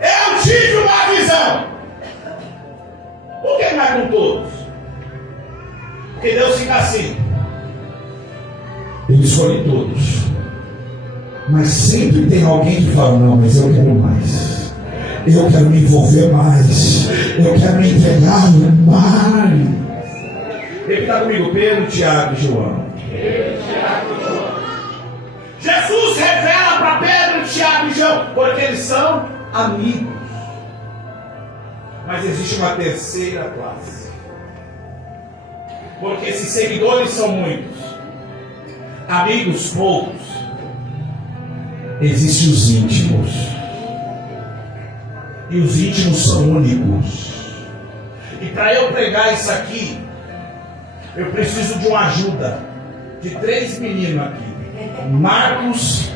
eu tive uma visão. Por que não é com todos? Porque Deus fica assim: eu escolhi todos. Mas sempre tem alguém que fala: não, mas eu quero mais. Eu quero me envolver mais. Eu quero me entregar mais. Repita comigo: Pedro, Tiago e João. Jesus revela para Pedro, Tiago e João, porque eles são amigos. Mas existe uma terceira classe. Porque esses seguidores são muitos, amigos poucos, existem os íntimos. E os íntimos são únicos. E para eu pregar isso aqui, eu preciso de uma ajuda de 3 meninos aqui: Marcos,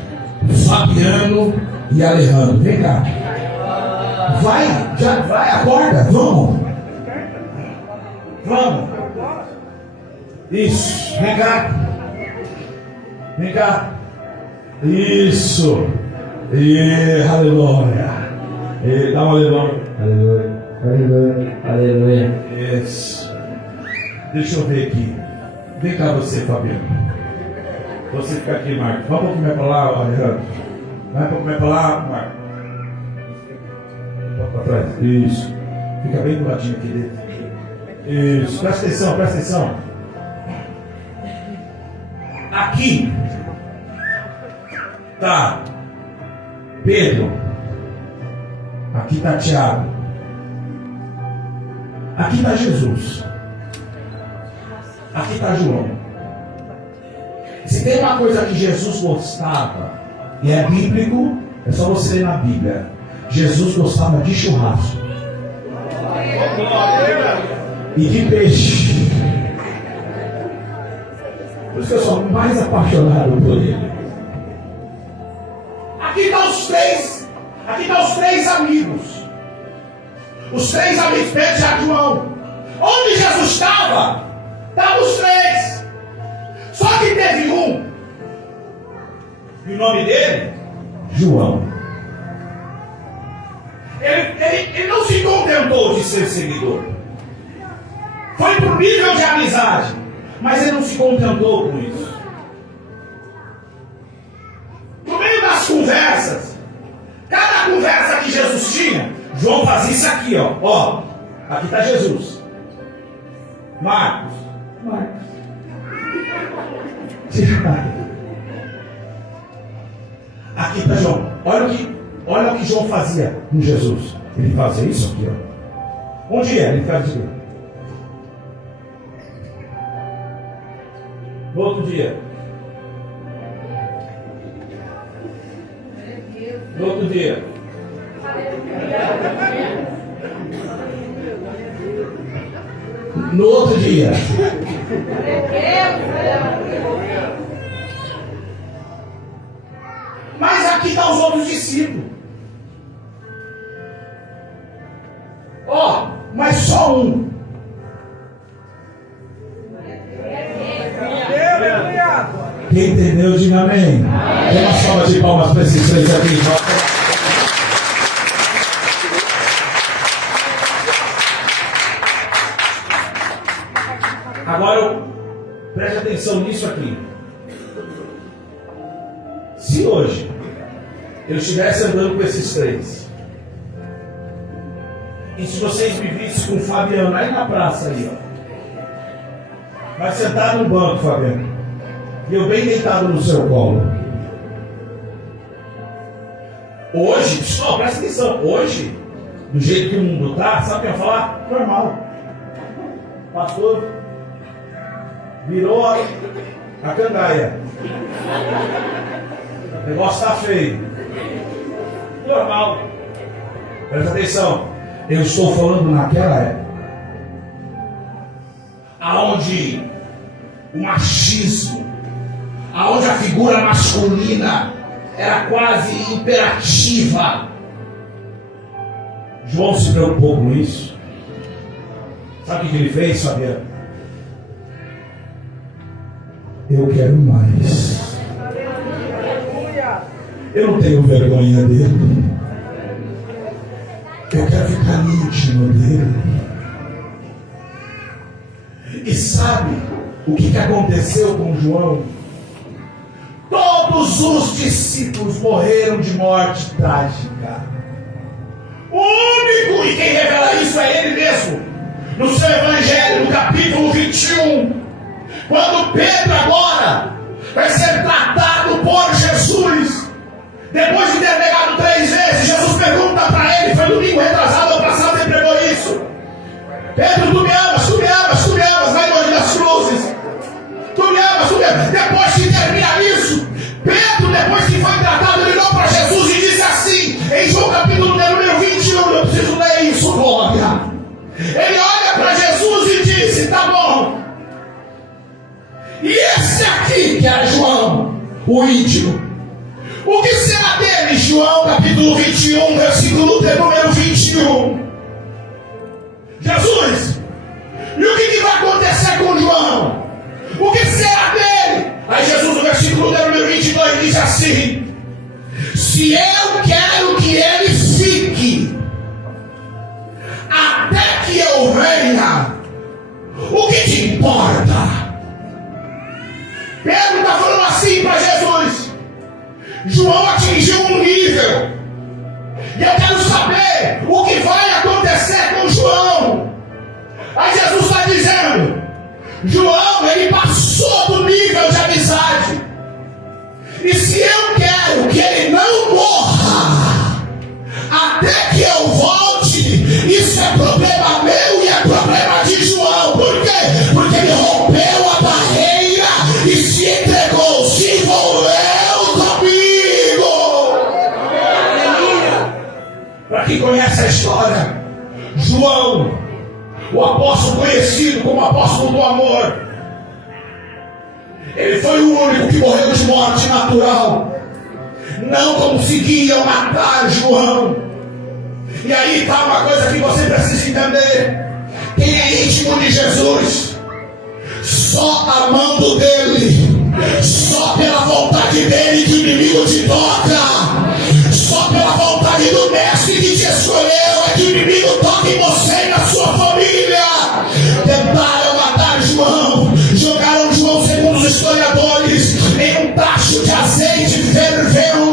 Fabiano e Alejandro. Vem cá. Vai, já vai, acorda, vamos. Vamos. Isso, vem cá. Vem cá. Isso. E aleluia. E dá uma aleluia. Aleluia. Aleluia. Aleluia. Isso. Deixa eu ver aqui. Vem cá você, Fabiano. Você fica aqui, Marcos. Vai um pouquinho mais para lá, Alejandro. Vai um pouquinho mais para lá, Marcos. Para trás. Isso. Fica bem do ladinho aqui dentro. Isso. Presta atenção, presta atenção. Aqui tá Pedro. Aqui está Tiago. Aqui está Jesus. Aqui está João. Se tem uma coisa que Jesus gostava, e é bíblico, é só você ler na Bíblia. Jesus gostava de churrasco e de peixe. Por isso que eu sou mais apaixonado por ele. Aqui estão os 3. Aqui estão os 3 amigos. Os 3 amigos, Pedro, Tiago e João. Onde Jesus estava, estavam os 3. Só que teve um. E o nome dele? João. Ele não se contentou de ser seguidor. Foi para o nível de amizade. Mas ele não se contentou com isso. No meio das conversas, cada conversa que Jesus tinha, João fazia isso aqui, ó. Ó, aqui está Jesus. Marcos. Aqui está João. Olha o que João fazia com Jesus. Ele fazia isso aqui, ó. Onde é? Ele fazia isso aqui. No outro dia. No outro dia. No outro dia. Mas aqui estão os outros discípulos. Ó, mas só um. Quem entendeu, diga amém. Dê uma salva de palmas para esses 3 aqui. Agora, preste atenção nisso aqui. Se hoje eu estivesse andando com esses 3, e se vocês me vissem com o Fabiano aí na praça, aí, ó, vai sentado no banco, Fabiano, e eu bem deitado no seu colo. Hoje, presta atenção, hoje, do jeito que o mundo está, sabe o que eu ia falar? Normal. Pastor, virou a cangaia. O negócio está feio. Normal. Presta atenção. Eu estou falando naquela época, aonde o machismo, aonde a figura masculina era quase imperativa. João se preocupou com isso. Sabe o que ele fez, Fabiano? Eu quero mais. Eu não tenho vergonha dele. Eu quero ficar íntimo dele. E sabe o que aconteceu com João? Todos os discípulos morreram de morte trágica. O único, e quem revela isso é ele mesmo, no seu Evangelho, no capítulo 21, quando Pedro agora vai ser tratado por Jesus, depois de ter negado 3 vezes, Jesus pergunta para ele, foi domingo retrasado ou passado, ele pregou isso: Pedro, tu me amas, tu me amas, tu me amas, lá em longe das cruzes, tu me amas, tu me amas. Depois que termina isso, Pedro, depois que foi tratado, ele olhou para aqui, que era João, o íntimo. O que será dele? João capítulo 21, versículo de número 21. Jesus, e o que vai acontecer com João? O que será dele? Aí Jesus, no versículo de número 22, diz assim: se eu quero que ele fique até que eu venha, o que te importa? Pedro está falando assim para Jesus. João atingiu um nível, e eu quero saber o que vai acontecer com João. Aí Jesus está dizendo: João, ele passou do nível de amizade, e se eu quero que ele não morra até que eu volte, isso é problema meu e é problema de João. Por quê? Porque ele rompeu a barreira e se entregou, se envolveu comigo. Para quem conhece a história, João, o apóstolo conhecido como apóstolo do amor, ele foi o único que morreu de morte natural. Não conseguiam matar João. E aí está uma coisa que você precisa entender: quem é íntimo de Jesus, só amando dele, só pela vontade dele que o inimigo te toca, só pela vontade do mestre que te escolheu é que o inimigo toca em você e na sua família. Tentaram matar João, jogaram João, segundo os historiadores, em um tacho de azeite fervendo,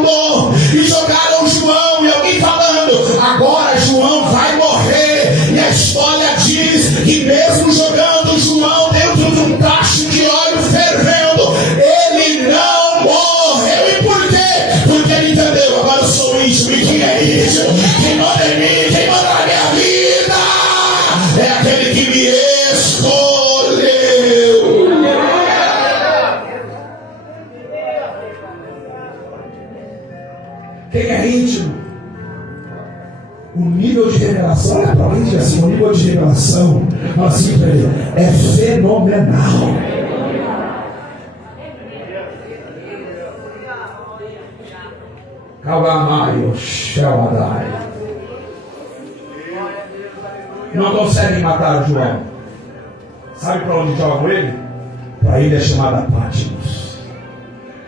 e jogaram João, e alguém falando: agora João vai morrer. E a história diz que mesmo jogando João dentro de um tacho de óleo fervendo, ele não morreu. E por quê? Porque ele entendeu: agora eu sou íntimo. E quem é íntimo? Quem manda em mim, quem manda na minha vida é aquele que me escolheu. Quem é íntimo? O nível de revelação, olha para alguém e diz assim: o nível de revelação, fala assim para ele, é fenomenal. Calamaio, Sheladai. Não conseguem matar João. Sabe para onde jogam ele? Para a ilha chamada Patmos.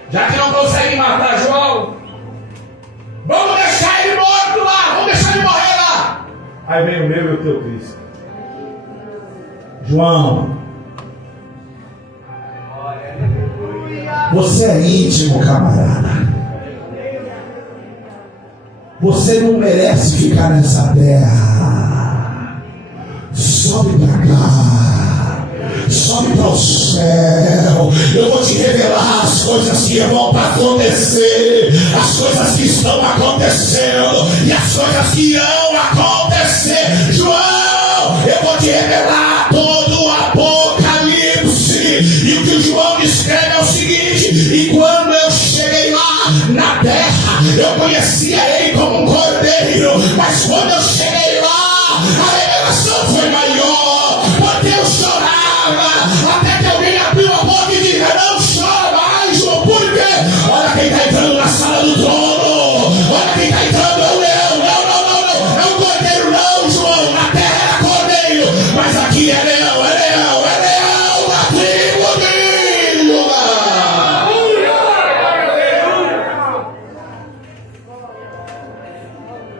Já que não conseguem matar João, vamos deixar ele morto lá, vamos deixar ele morrer lá. Aí vem o meu e o teu Cristo. João, você é íntimo, camarada. Você não merece ficar nessa terra. Sobe para cá, sobe para o céu. Eu vou te revelar as coisas que vão para acontecer, as coisas que estão acontecendo e as coisas que irão acontecer. João, eu vou te revelar todo o Apocalipse. E o que o João escreve é o seguinte: e quando eu cheguei lá na terra, eu conhecia ele como um cordeiro, mas quando eu cheguei lá, a revelação foi maior, porque eu chorava, até que alguém abriu a boca e disse: não chora mais, João. Por quê? Olha quem está entrando na sala do trono, olha quem está entrando, é o leão. Não, é um cordeiro não, João. Na terra era cordeiro, mas aqui é leão da tribo de Judá.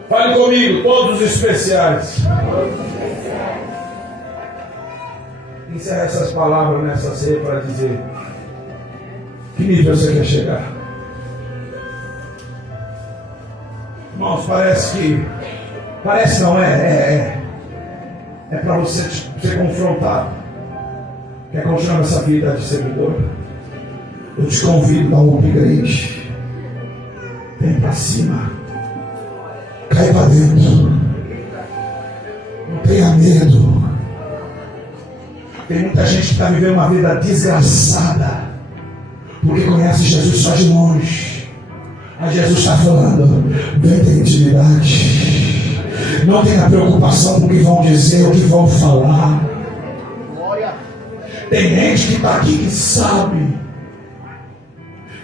Fale comigo, todos os especiais. Encerra essas palavras nessa ceia para dizer: que nível você quer chegar? Irmãos, parece não, é para você ser confrontado. Quer continuar nessa vida de servidor? Eu te convido a dar um upgrade. Vem para cima, cai para dentro, não tenha medo. Tem muita gente que está vivendo uma vida desgraçada porque conhece Jesus só de longe. Mas Jesus está falando: vem ter intimidade, não tenha preocupação com o que vão dizer, o que vão falar. Tem gente que está aqui que sabe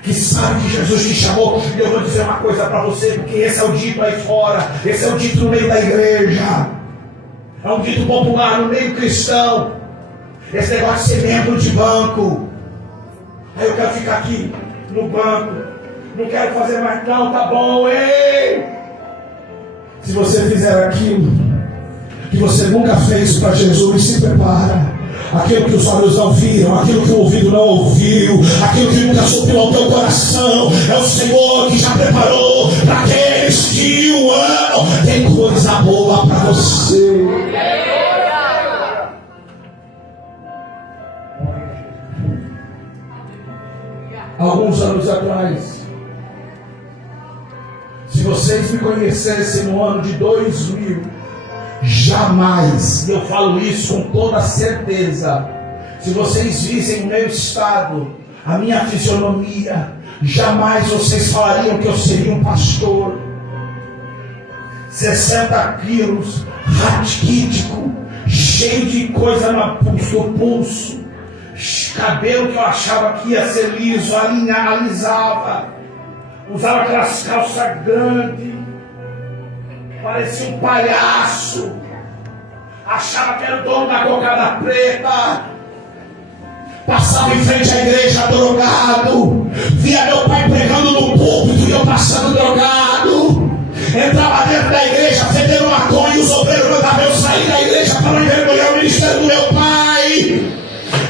que sabe que Jesus te chamou. E eu vou dizer uma coisa para você, porque esse é o dito aí fora, esse é o dito no meio da igreja, é um dito popular no meio cristão, esse negócio de ser membro de banco. Aí eu quero ficar aqui no banco, não quero fazer mais, não, tá bom, ei! Se você fizer aquilo que você nunca fez para Jesus, se prepara. Aquilo que os olhos não viram, aquilo que o ouvido não ouviu, aquilo que nunca subiu ao teu coração, é o Senhor que já preparou para aqueles que o amam. Tem coisa boa para você. Alguns anos atrás, se vocês me conhecessem no ano de 2000, jamais, e eu falo isso com toda certeza, se vocês vissem o meu estado, a minha fisionomia, jamais vocês falariam que eu seria um pastor. 60 quilos, raquítico, cheio de coisa no pulso, cabelo que eu achava que ia ser liso, alisava, usava aquelas calças grandes, parecia um palhaço, achava que era o dono da cocada preta, passava em frente à igreja drogado, via meu pai pregando no púlpito e eu passando drogado, entrava dentro da igreja fedendo maconha e os obreiros mandavam eu sair da igreja para não envergonhar o ministério do meu pai.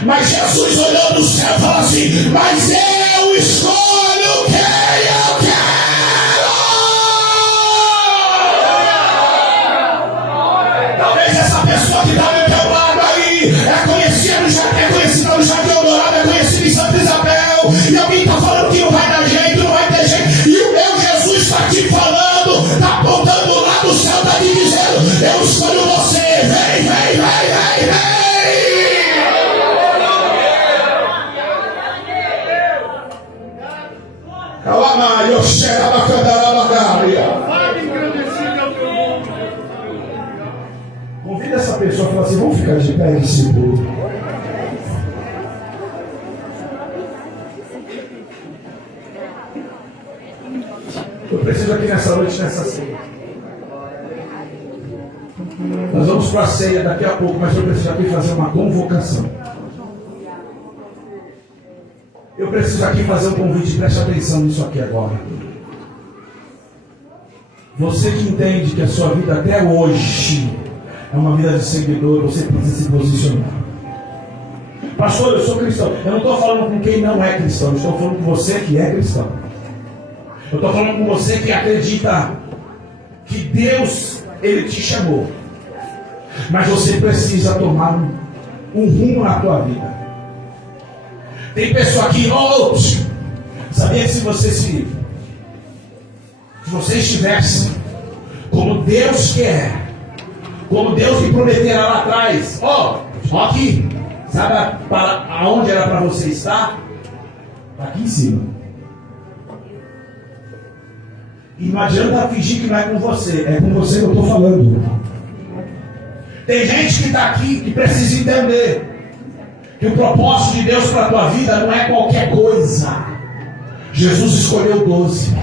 Mas Jesus olhou do céu e falou assim: mas eu escolho quem eu quero. Talvez essa pessoa que está do teu lado aí é conhecida no Jardim Eldorado, é conhecida em Santa Isabel, e alguém está falando que não vai dar jeito, não vai ter jeito, e o meu Jesus está te falando, está apontando lá do céu, está te dizendo: eu escolho você, vem, vem, vem, vem, vem. Convida essa pessoa e fala assim: vamos ficar de pé em discípulo. Eu preciso aqui nessa noite, nessa ceia. Nós vamos para a ceia daqui a pouco, mas eu preciso aqui fazer uma convocação. Eu preciso aqui fazer um convite, preste atenção nisso aqui agora. Você que entende que a sua vida até hoje é uma vida de seguidor, você precisa se posicionar. Pastor, eu sou cristão. Eu não estou falando com quem não é cristão, eu estou falando com você que é cristão. Eu estou falando com você que acredita que Deus, Ele te chamou. Mas você precisa tomar um rumo na tua vida. Tem pessoa aqui, sabia que se você estivesse como Deus quer, como Deus lhe prometera lá atrás, aqui, sabe aonde era para você estar? Aqui em cima. E não adianta fingir que não é com você, é com você que eu estou falando. Tem gente que está aqui que precisa entender que o propósito de Deus para a tua vida não é qualquer coisa. Jesus escolheu 12.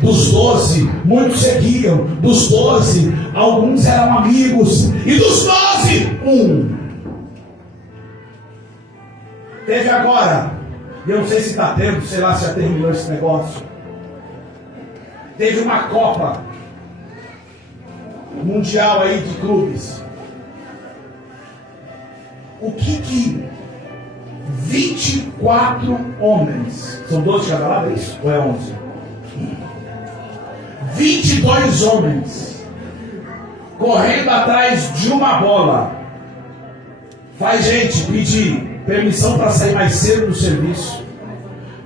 Dos 12, muitos seguiam. Dos 12, alguns eram amigos. E dos 12, um. Teve agora, e eu não sei se está tendo, sei lá se já terminou esse negócio. Teve uma Copa Mundial aí de clubes. O que 24 homens, são 12 de cada lado, é isso? Ou é 11? 22 homens correndo atrás de uma bola faz gente pedir permissão para sair mais cedo do serviço,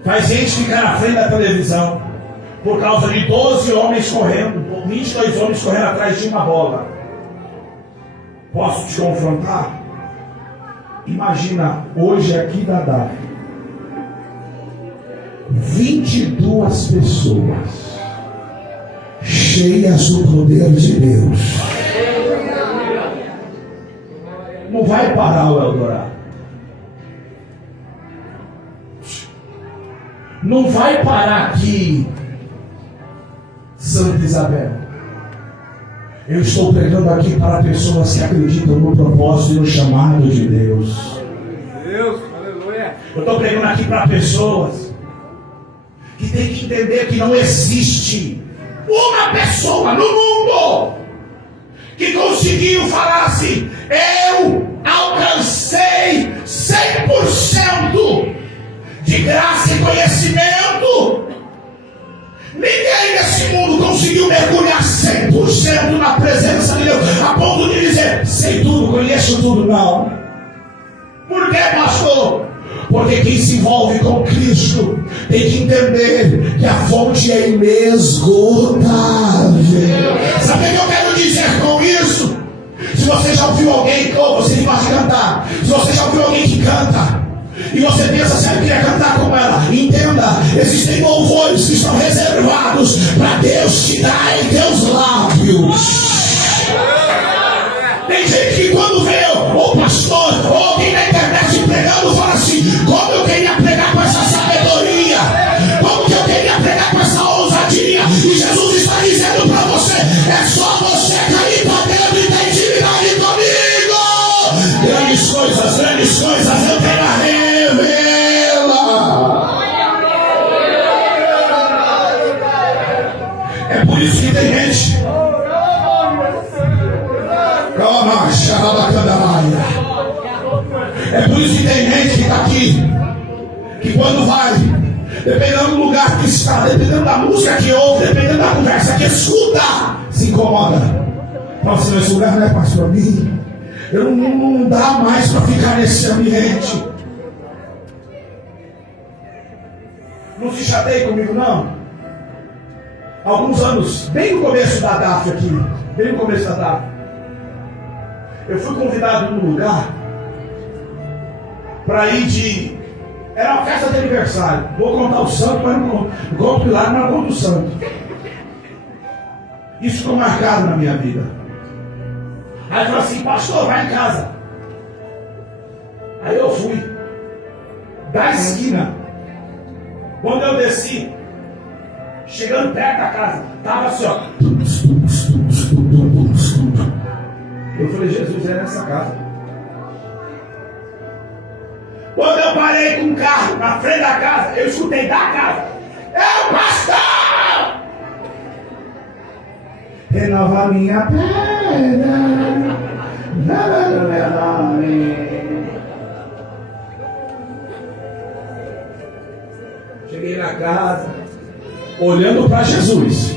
faz gente ficar na frente da televisão por causa de 12 homens correndo, 22 homens correndo atrás de uma bola. Posso te confrontar? Imagina, hoje aqui da DAF, 22 pessoas cheias do poder de Deus. Não vai parar o Eldorado. não vai parar aqui, Santa Isabel. Eu estou pregando aqui para pessoas que acreditam no propósito e no chamado de Deus. Eu estou pregando aqui para pessoas que têm que entender que não existe uma pessoa no mundo que conseguiu falar assim: eu alcancei 100% de graça e conhecimento. Ninguém nesse mundo conseguiu mergulhar 100% na presença de Deus, a ponto de dizer: sei tudo, conheço tudo. Não. Por quê, pastor? Porque quem se envolve com Cristo tem que entender que a fonte é inesgotável. Sabe o que eu quero dizer com isso? Se você já ouviu alguém, ou você gosta de cantar, se você já ouviu alguém que canta e você pensa assim: eu queria cantar como ela, entenda, existem louvores que estão reservados para Deus te dar em teus lábios. Tem gente que quando vê o pastor ou alguém na internet pregando, fala assim: como eu queria pregar com essa sabedoria, como que eu queria pregar com essa ousadia. E Jesus está dizendo para você: é só você cair para dentro e ter intimidade comigo. Grandes coisas eu tenho a revelar. É por isso que tem gente. É por isso que tem gente que está aqui, que quando vai, dependendo do lugar que está, dependendo da música que ouve, dependendo da conversa que escuta, se incomoda. Fala assim: esse lugar não é mais para mim. Eu não dá mais para ficar nesse ambiente. Não se chateie comigo, não. Alguns anos, bem no começo da DAF aqui, bem no começo da DAF, eu fui convidado num lugar para ir de... Era uma festa de aniversário. Vou contar o santo, mas não conto o milagre, mas não conto o santo. Isso ficou marcado na minha vida. Aí eu falei assim: pastor, vai em casa. Aí eu fui. Da esquina. Quando eu desci, chegando perto da casa, estava assim, ó. Eu falei: Jesus, é nessa casa. Quando eu parei com o carro na frente da casa, eu escutei da casa: é o pastor! Renova minha pedra, leva no meu nome. Cheguei na casa, olhando para Jesus,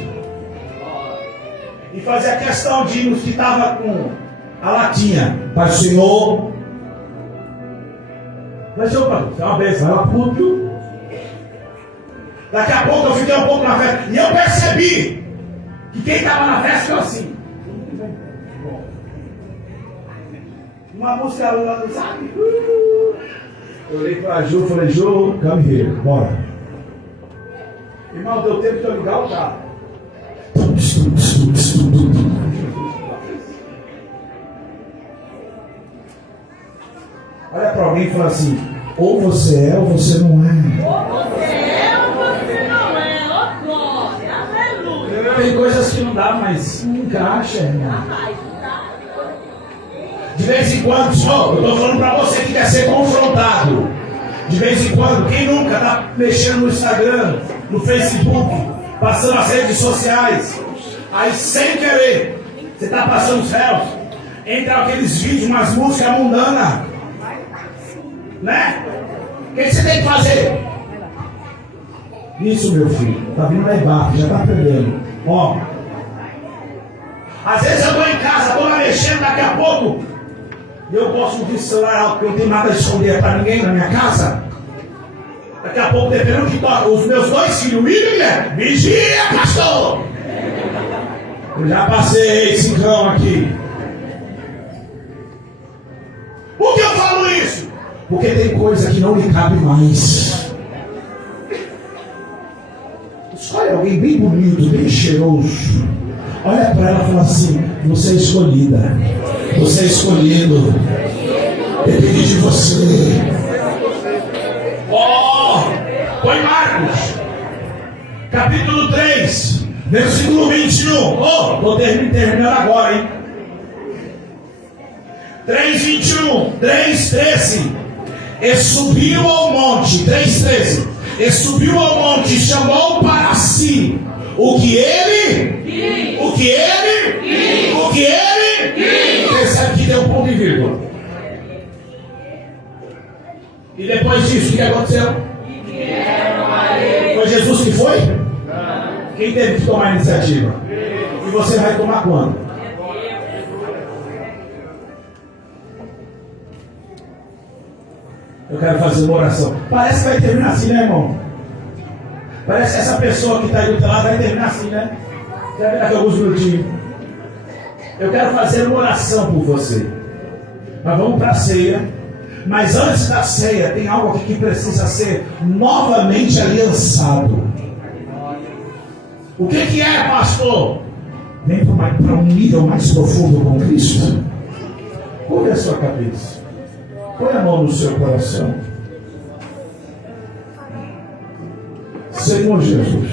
e fazia questão de ir nos que estava com a latinha: Pai, Senhor. Mas eu, é uma benção, ela puto. Daqui a pouco eu fiquei um pouco na festa e eu percebi que quem estava na festa ficou assim. Uma música lá, sabe? Eu olhei para a Ju e falei: Ju, come here, bora. Irmão, deu tempo de eu ligar o carro. Olha para alguém e fala assim: ou você é ou você não é. Ou você é ou você não é. Oh, glória, aleluia. Tem coisas que não dá, mas não encaixa, irmão. De vez em quando, só, eu estou falando para você que quer ser confrontado. De vez em quando, quem nunca está mexendo no Instagram, no Facebook, passando as redes sociais, aí sem querer, você está passando os réus, entra aqueles vídeos, umas músicas mundanas, né? O que você tem que fazer? Isso, meu filho, tá vindo lá embaixo, já tá perdendo. Ó, às vezes eu estou em casa, estou lá mexendo, daqui a pouco eu posso ouvir o celular alto, porque eu não tenho nada a esconder para ninguém na minha casa. Daqui a pouco, dependendo que toca, os meus dois filhos, William e Guilherme, vigia, pastor! Eu já passei esse cão aqui. Por que eu falo isso? Porque tem coisa que não lhe cabe mais. Escolhe alguém bem bonito, bem cheiroso. Olha para ela e fala assim: você é escolhida. Você é escolhido. Depende de você. Põe Marcos capítulo 3, versículo 21. Estou terminando agora, hein? 3:21, 3:13. E subiu ao monte, 3:13. E subiu ao monte e chamou para si o que ele, percebe que deu ponto e vírgula. E depois disso, o que aconteceu? Foi Jesus que foi? Quem teve que tomar a iniciativa? E você vai tomar quando? Eu quero fazer uma oração. Parece que vai terminar assim, né, irmão? Parece que essa pessoa que está aí do teu lado vai terminar assim, né? Já vem daqui a alguns minutinhos. Eu quero fazer uma oração por você. Mas vamos para a ceia. Mas antes da ceia, tem algo aqui que precisa ser novamente aliançado. O que é, pastor? Vem para um nível mais profundo com Cristo. Curva a sua cabeça. Põe a mão no seu coração. Senhor Jesus,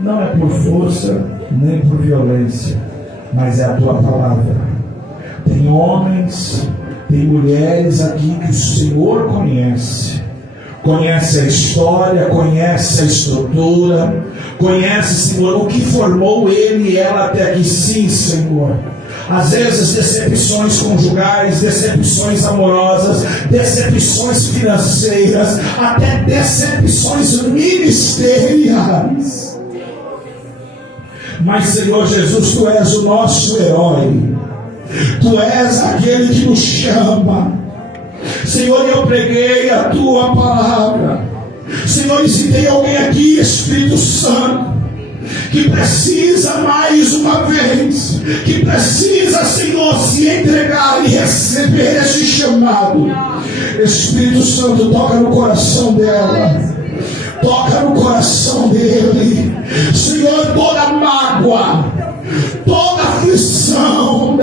não é por força nem por violência, mas é a tua palavra. Tem homens, tem mulheres aqui que o Senhor conhece. Conhece a história, conhece a estrutura, conhece, Senhor, o que formou ele e ela até aqui. Sim, Senhor. Às vezes decepções conjugais, decepções amorosas, decepções financeiras, até decepções ministeriais. Mas, Senhor Jesus, Tu és o nosso herói. Tu és aquele que nos chama. Senhor, eu preguei a Tua palavra. Senhor, e se tem alguém aqui, Espírito Santo, que precisa mais uma vez, que precisa, Senhor, se entregar e receber este chamado, Espírito Santo, toca no coração dela, toca no coração dele, Senhor, toda mágoa, toda aflição,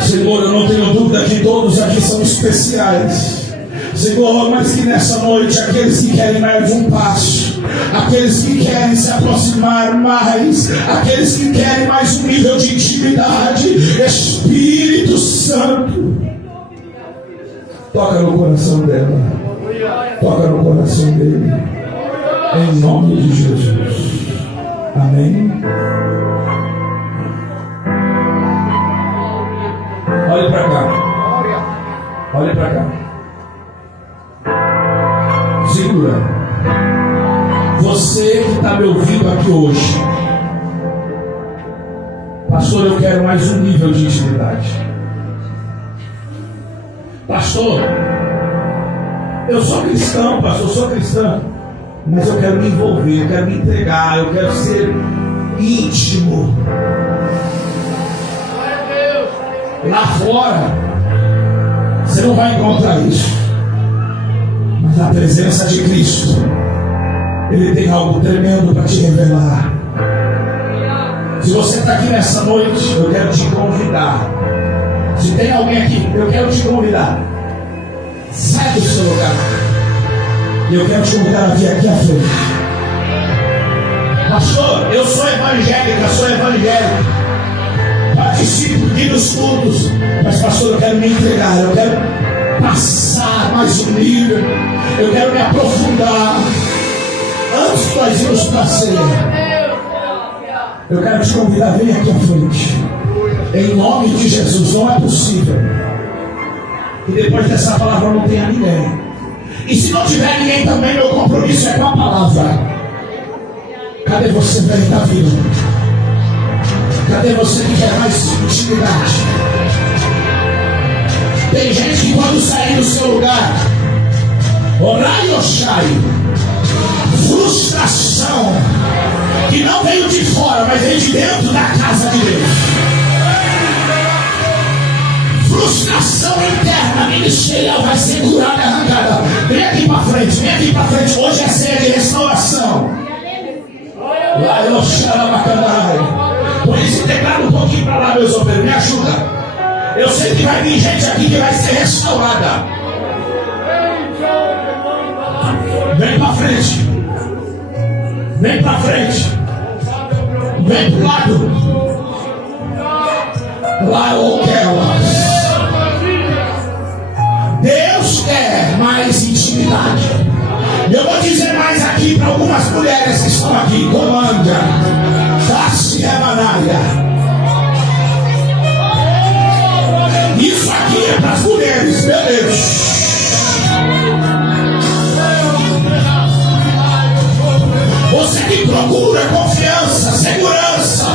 Senhor, eu não tenho dúvida que todos aqui são especiais, Senhor, mas que nessa noite aqueles que querem mais um passo, aqueles que querem se aproximar mais, aqueles que querem mais um nível de intimidade, Espírito Santo, toca no coração dela, toca no coração dele, em nome de Jesus. Amém. Olhe para cá, olhe para cá. Segura. Você que está me ouvindo aqui hoje, pastor, eu quero mais um nível de intimidade. Pastor, eu sou cristão, pastor, eu sou cristão, mas eu quero me envolver, eu quero me entregar, eu quero ser íntimo. Lá fora você não vai encontrar isso. Mas a presença de Cristo, Ele tem algo tremendo para te revelar. Se você está aqui nessa noite, eu quero te convidar. Se tem alguém aqui, eu quero te convidar. Sai do seu lugar. E eu quero te convidar a vir aqui à frente. Pastor, eu sou evangélica, sou evangélico. Participo aqui dos cultos. Mas pastor, eu quero me entregar, eu quero passar mais um nível, eu quero me aprofundar. Antes de nós irmos para a ceia, eu quero te convidar a vir aqui à frente, em nome de Jesus. Não é possível que depois dessa palavra não tenha ninguém, e se não tiver ninguém também, meu compromisso é com a palavra. Cadê você, velho da vida? Cadê você que quer mais intimidade? Tem gente que quando sair do seu lugar, orai ou chai, frustração, que não veio de fora, mas veio de dentro da casa de Deus. Frustração interna, ministerial, vai ser curada e arrancada. Vem aqui para frente, vem aqui para frente. Hoje é ceia de restauração. Lá eu chamo a candaia. Põe esse teclado um pouquinho para lá, meus obreiros, me ajuda. Eu sei que vai vir gente aqui que vai ser restaurada. Vem pra frente. Vem pra frente. Vem pro lado. Lá eu quero. Deus quer mais intimidade. Eu vou dizer mais aqui para algumas mulheres que estão aqui. Comanda. Tassi Remanaya. Isso aqui é para as mulheres, meu Deus. Você que procura confiança, segurança,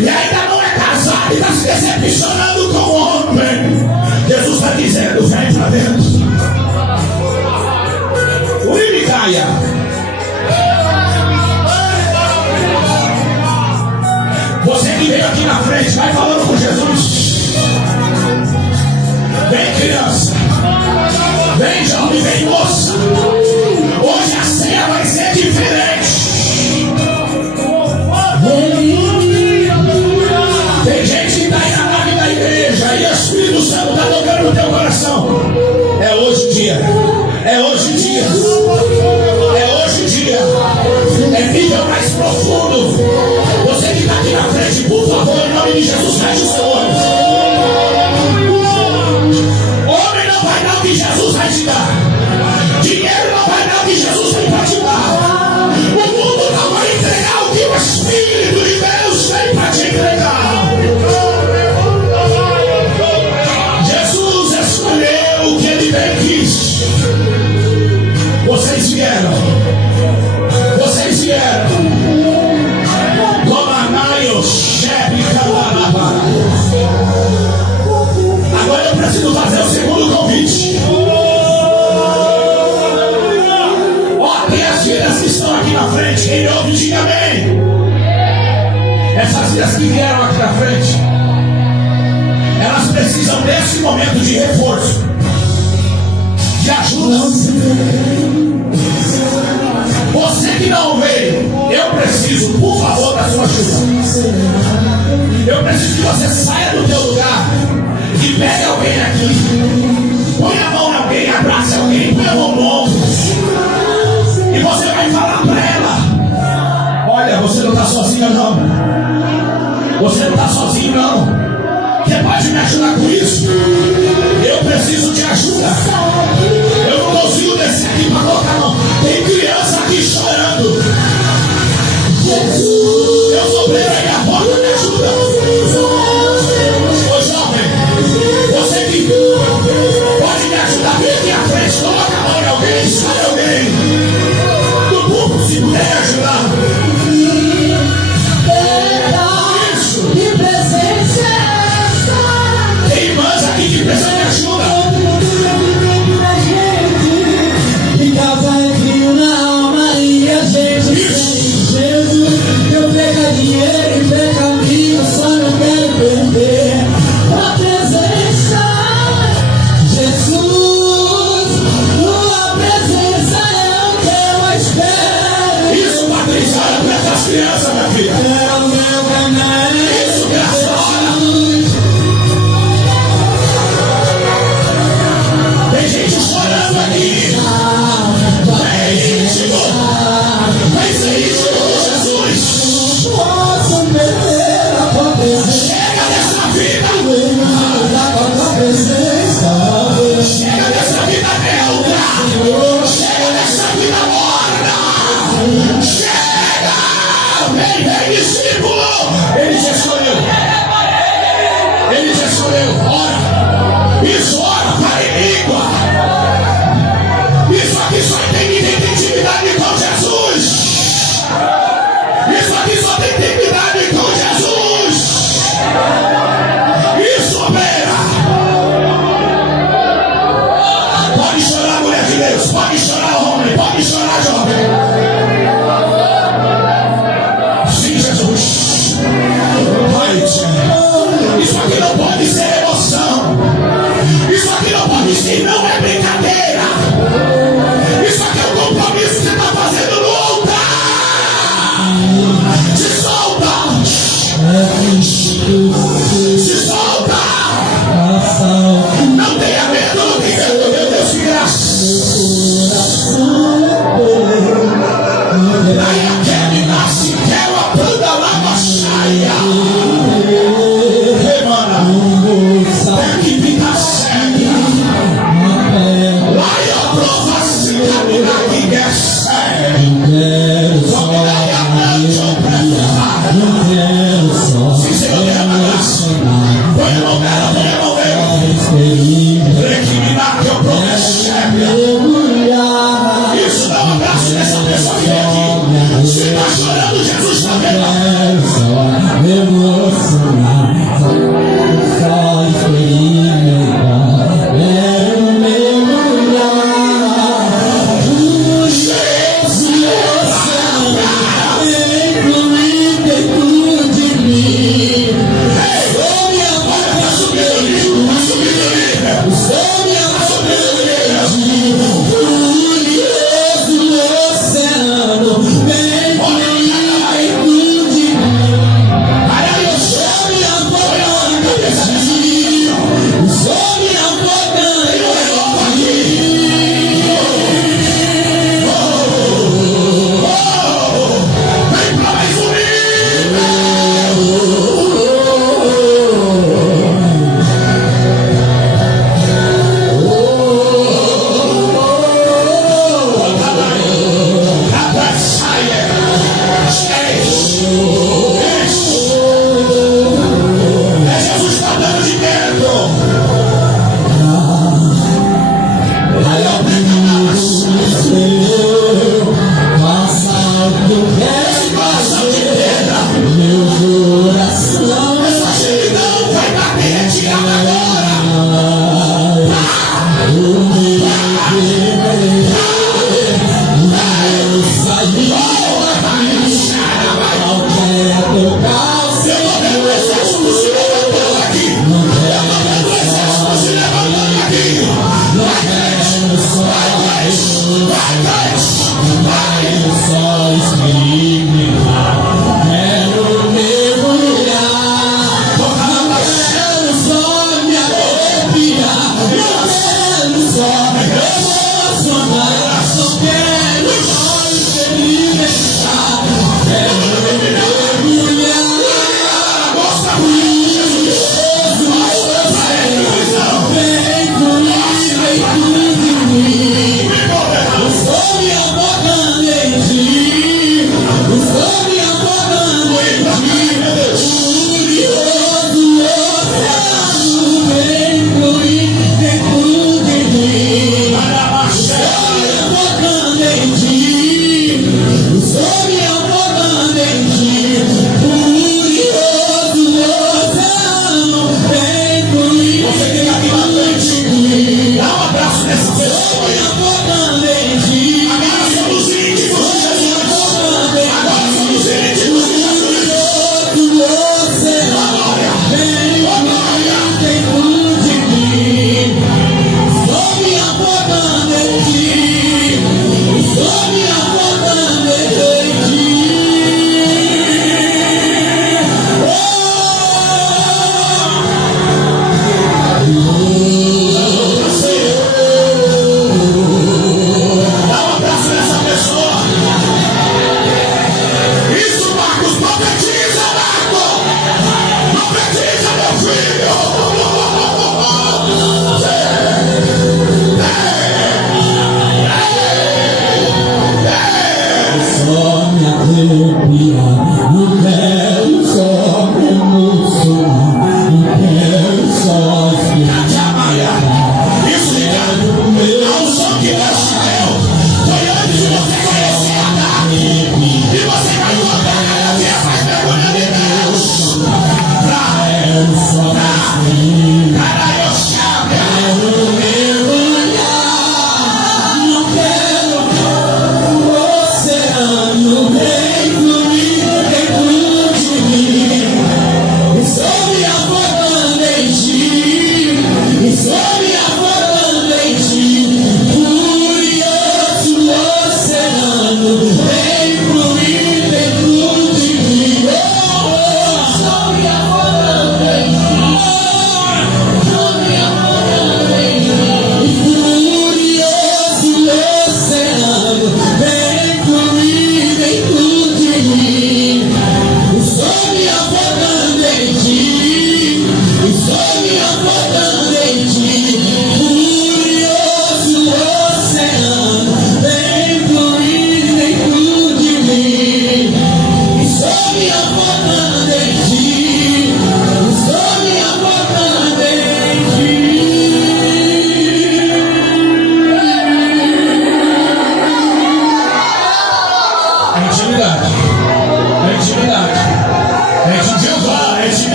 e ainda não é casado e está se decepcionando com o homem, Jesus está dizendo: vem para dentro. Uiricaia. Você que veio aqui na frente, vai falando com Jesus. Vem, criança. Vem, jovem, vem, moça. Hoje a ceia vai ser diferente. Tem gente que está aí na nave da igreja e o Espírito Santo está tocando no teu coração. É hoje o dia. É hoje o dia. É hoje o dia. É nível mais profundo. Você que está aqui na frente, por favor, em nome de Jesus, feche o seu olho. Homem não vai dar o que Jesus vai te dar. Dinheiro não vai dar o que Jesus tem para te dar. O mundo não vai entregar o que o Espírito de Deus tem para te entregar. Jesus escolheu o que ele bem quis. Vocês vieram. Vocês vieram. Comanaio, chefe, camarada. Agora eu preciso fazer o segundo convite. Tem as vidas que estão aqui na frente. Quem me ouve, diga amém. Essas vidas que vieram aqui na frente, elas precisam desse momento de reforço, de ajuda. Você que não veio, eu preciso, por favor, da sua ajuda. Eu preciso que você saia do teu lugar e pegue alguém aqui. Põe a mão em alguém, abrace alguém, põe a mão no ombro. E você vai falar para ela: olha, você não está sozinha não. Você não está sozinho não. Você pode me ajudar com isso? Eu preciso de ajuda. Eu não consigo descer aqui para colocar a mão. Tem criança aqui chorando. Jesus, eu sou preso aí a porta, me ajuda. Ô jovem, você que pode me ajudar, vem aqui à frente, coloca a mão em alguém, sai alguém. Se puder ajudar. Isso. Que presença é essa? Tem irmãs aqui que precisam de ajuda. Que causa é frio na alma e a gente sem Jesus. Eu pego dinheiro e pego amigo, só não quero perder a presença. Jesus, tua presença é o que eu espero. Olha para essas crianças, minha filha. É o meu remédio. Isso, graças a Deus. Tem gente chorando aqui. É íntimo. Vai ser íntimo com Jesus. Posso perder a tua presença. Chega dessa vida. Chega dessa vida neutra. Chega dessa vida morna. Vem, discípulo! Ele te escolheu. Ele te escolheu. Ora. Isso, ora, para em língua. Isso aqui só tem que ter intimidade com Jesus. Isso aqui só tem intimidade com Jesus. Isso opera. Recebe. Isso, dá um abraço nessa pessoa que vem aqui. Se está chorando, Jesus está vendo.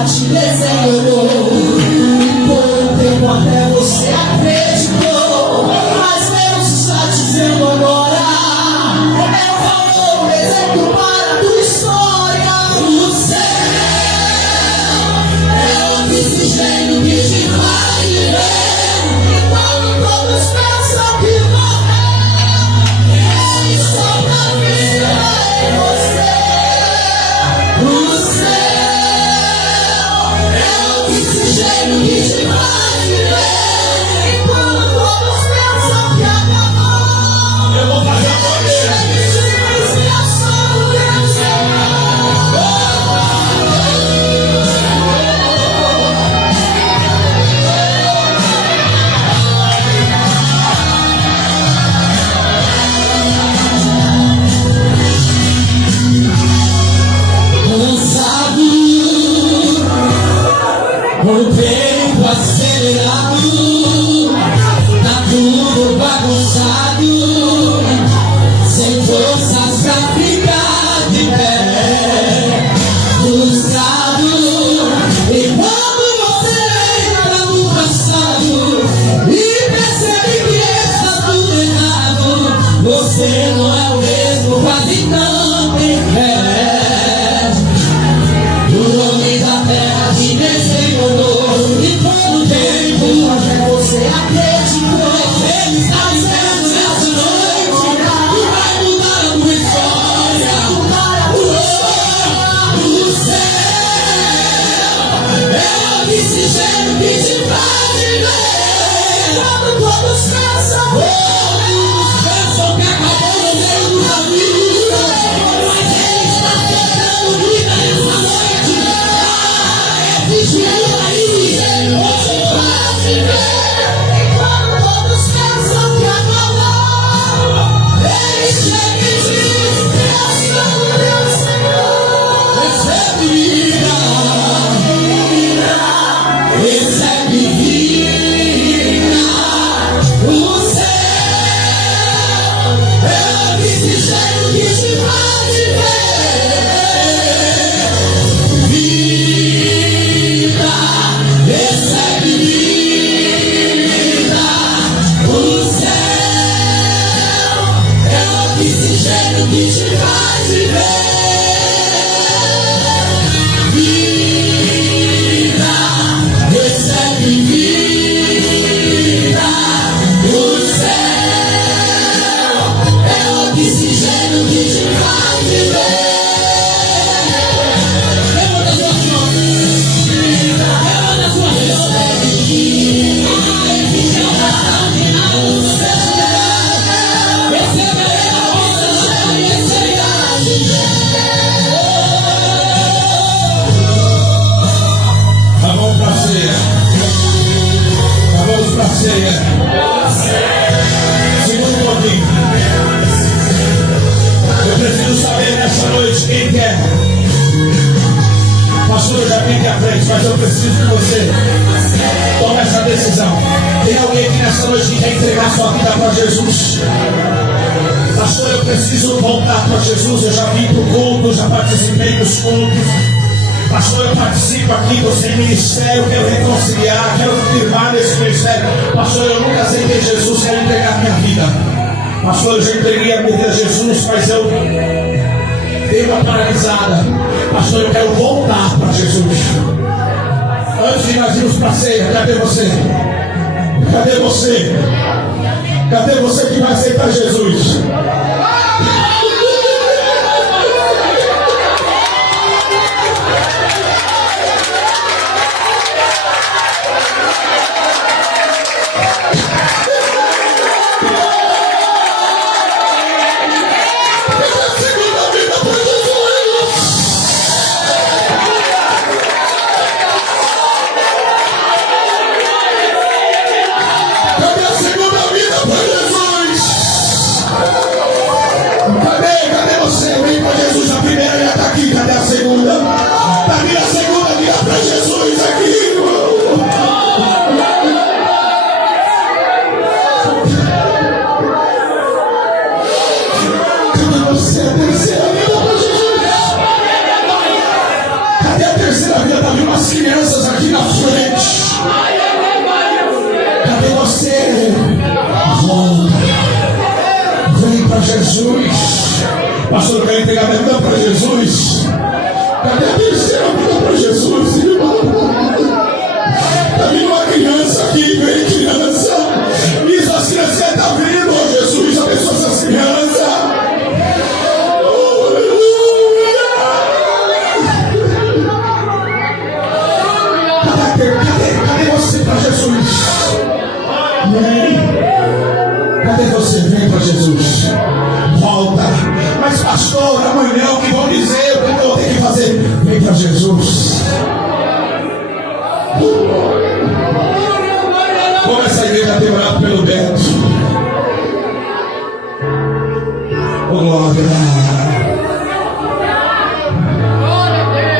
já te desenhou. Por um tempo até você acreditou, mas Deus está dizendo agora: eu vou um exemplo para a tua história. O céu é o oxigênio que te faz viver. E quando todos pensam que morreu, Ele sopra vida em você. O céu é o oxigênio que te faz viver. E quando todos pensam que acabou, Eu vou fazer a bandeira. Ele diz: eu sou o teu Senhor. Cansado, o tempo acelerado, tá tudo bagunçado, sem forças pra ficar de pé, frustrado. E quando você entra no passado e percebe que está tudo errado, você não é o mesmo, quase não tem fé. O homem da terra te desenhou, e por um tempo até você acreditou. Ele está dizendo nessa noite que vai mudar a tua história. O céu é o oxigênio que te faz viver. Quando todos pensam que acabou no meio do caminho, mas Ele está tentando vida nessa noite. Vigila aí, hoje vai viver. E quando todos pensam que acabou, Ele chega e diz: eu sou o teu Senhor. Recebe vida, recebe vida. O céu é o oxigênio que te faz viver. Vida, recebe vida. O céu é o oxigênio que te faz viver. Vida, recebe vida. O céu é o oxigênio que te faz viver. Levanta suas mãos. Levanta suas mãos. Recebe a honra e Vamos pra ceia. Vamos pra ceia. Segura um pouquinho. Eu preciso saber nessa noite quem quer. Pastor, eu já vim aqui à frente, mas eu preciso que você tome essa decisão. Tem alguém aqui nessa noite que quer entregar sua vida para Jesus? Pastor, eu preciso voltar para Jesus. Eu já vim para o culto, já participei dos cultos. Pastor, eu participo aqui do seu ministério, quero reconciliar, quero firmar nesse ministério. Pastor, eu nunca aceitei Jesus, quero entregar minha vida. Pastor, eu já entreguei a minha vida a Jesus, mas eu dei uma paralisada. Pastor, eu quero voltar para Jesus. Antes de nós irmos para a ceia, cadê você? Cadê você? Cadê você que vai aceitar Jesus? Cadê a segunda vida para Jesus? minha vida para Jesus? Cadê a terceira vida para Jesus, irmão? Está vindo uma criança aqui, vem criança. Isso, as crianças estão vindo, ó Jesus, abençoa essas crianças. Cadê você para Jesus? Vem. Cadê você? Vem para Jesus. Volta. Mas pastor, amanhã o que vão dizer? O que eu vou ter que fazer? Vem para Jesus. Como essa igreja tem orado pelo Beto. Oh, glória.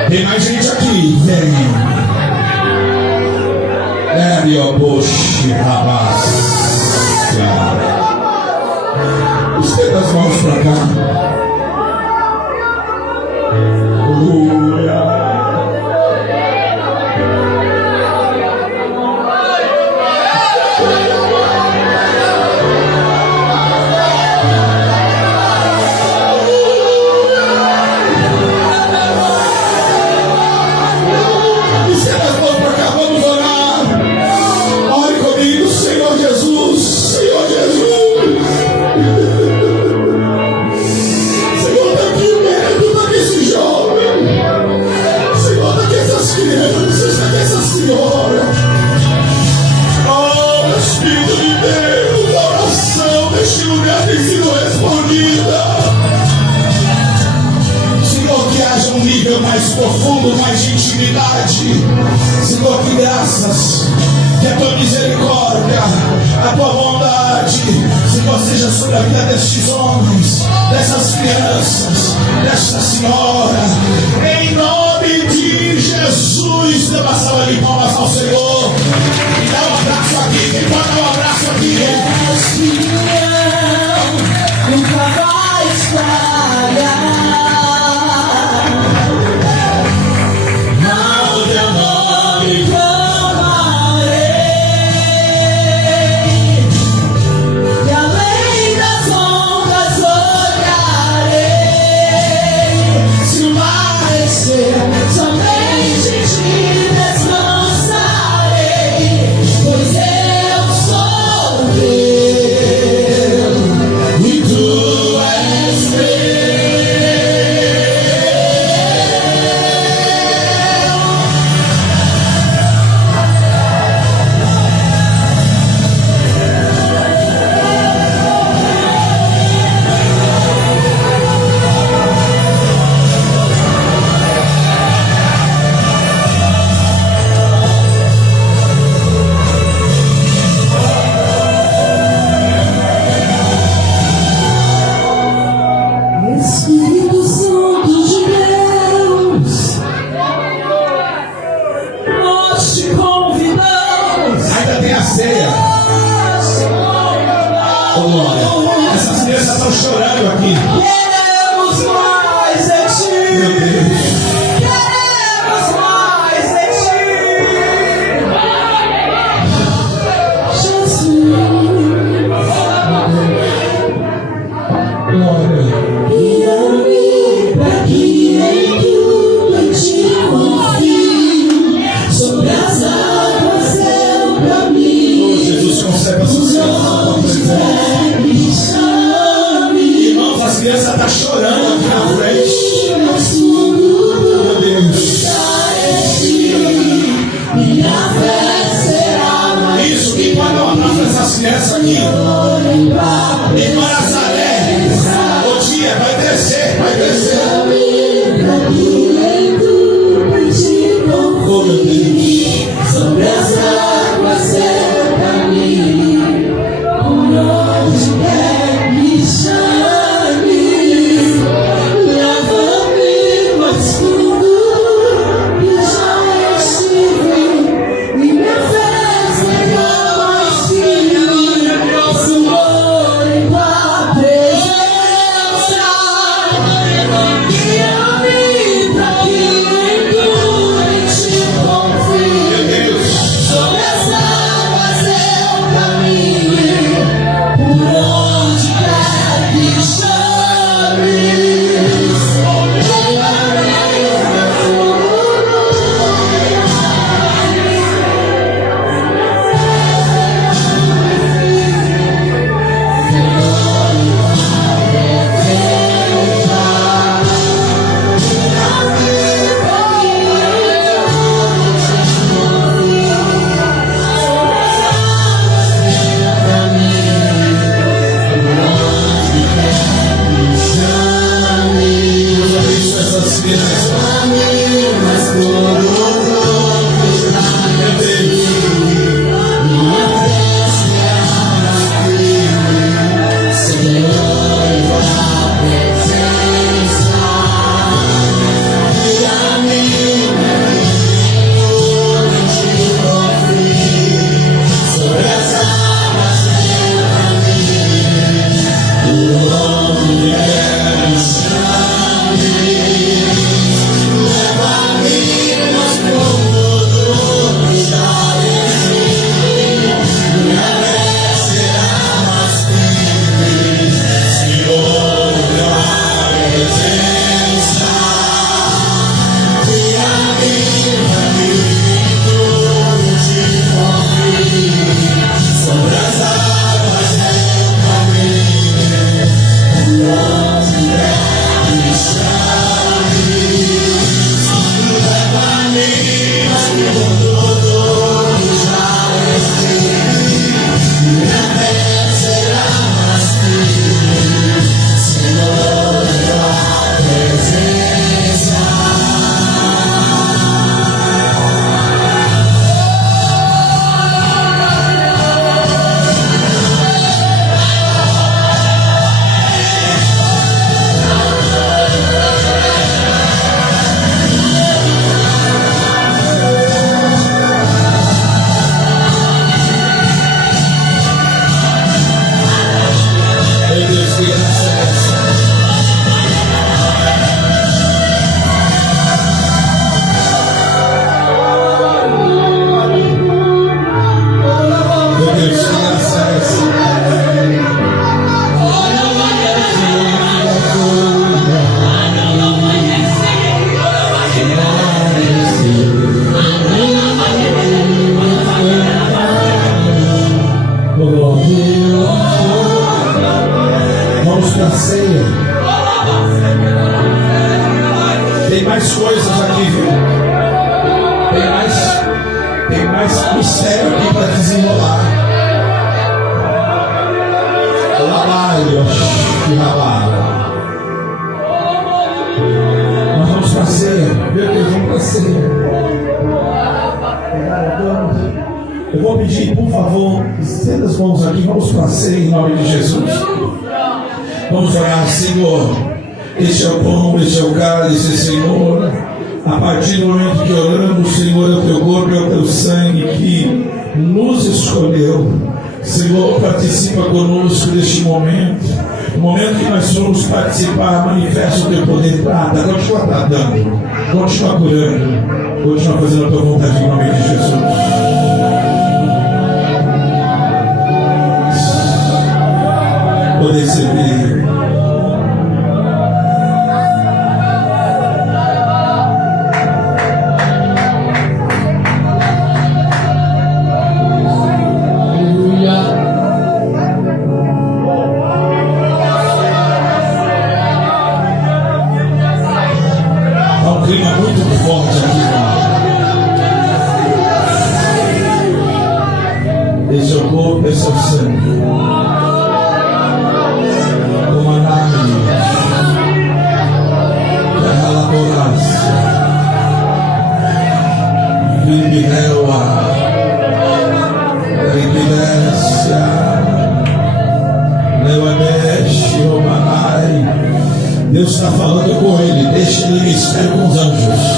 Tem mais gente aqui. Vem. Estenda as mãos para cá. Mais profundo, mais de intimidade. Senhor, que graças, que a tua misericórdia, a tua bondade, Senhor, seja sobre a vida destes homens, dessas crianças, desta senhora, em nome de Jesus. Dê uma salva de palmas ao Senhor e dá um abraço aqui. Quem pode dar um abraço aqui? Nunca mais falhar. Essas crianças estão chorando aqui. Queremos mais de ti. Meu Deus. Queremos mais de ti. Jesus. Glória. Guia-me para que em tudo te confio. Sobre as águas eu caminho. Oh, Jesus, concebe a sua presença. Irmãos, as crianças estão chorando aqui na frente. Meu Deus. Isso, quem pode dar um abraço para essas crianças aqui? Irmã Nazaré, o dia vai descer, vai descer. Oh, meu Deus. Sobre as águas eu caminho, por onde quer me chame, leva-me mais fundo, que já estive, e me fez pegar mais firme, Senhor, em tua presença, guia-me pra que em tudo te confio. Vamos para a ceia. Tem mais coisas aqui, viu? Tem mais mistério aqui para desenrolar. Nós vamos para a ceia. Meu Deus, vamos para a ceia. Eu vou pedir, por favor, estenda as mãos aqui, vamos para a ceia em nome de Jesus. Vamos orar, Senhor. Este é o pão, este é o cálice, Senhor. A partir do momento que oramos, Senhor, é o teu corpo e é o teu sangue que nos escolheu. Senhor, participa conosco neste momento. No momento que nós vamos participar, manifesta o teu poder. Trata, continua tratando, continua curando, continua fazendo a tua vontade em nome de Jesus. Poder servir. Há um clima muito forte aqui. Esse é o corpo, esse é o sangue. Deus está falando com ele, deixa ele ministério com os anjos.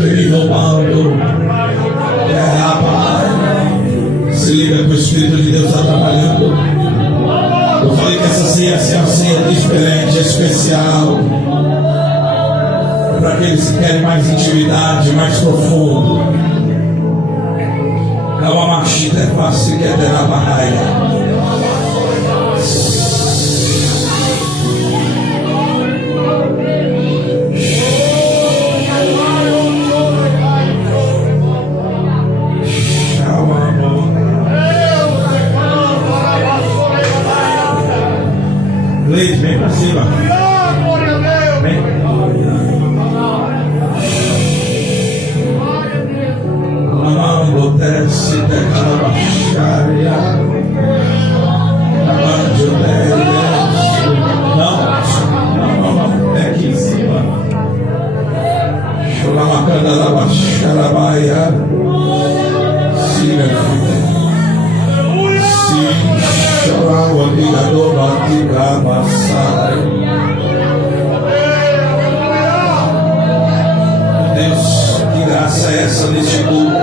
Renovando trabalhando. Eu falei que essa ceia é uma ceia diferente, especial. Para aqueles que querem mais intimidade, mais profundo. Calma, machita é fácil que é da barraia. Leite, vem pra cima. Vem. Amando desce de calabacharia. Amando desce. Não. É aqui em cima. Choramacanda da bacharabaia. Sim, meu filho. Chorava ligador, batica, massai. Deus, que graça é essa neste culto?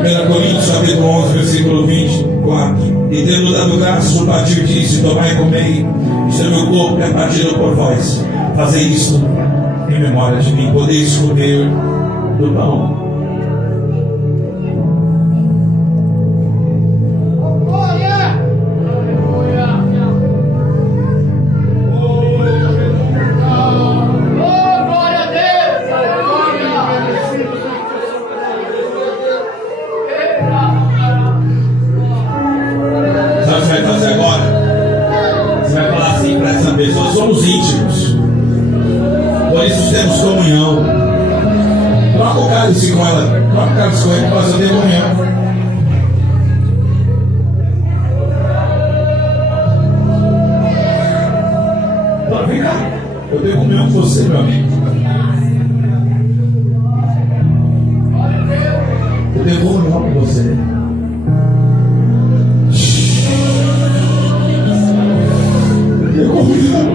1 Coríntios capítulo 11, versículo 24. E tendo dado graça, o partir disse: tomai e comei, isto é meu corpo que é partido por vós. Fazei isto em memória de mim. Podeis comer do pão. Sabe o que você vai fazer agora? Você vai falar assim para essa pessoa: somos íntimos, por isso temos comunhão. Troca o cálice com ela. Troca o cálice com ele para fazer ter comunhão. Vem cá. Eu tenho comunhão com você, meu amigo. Eu tenho comunhão com você. Eu tenho comunhão.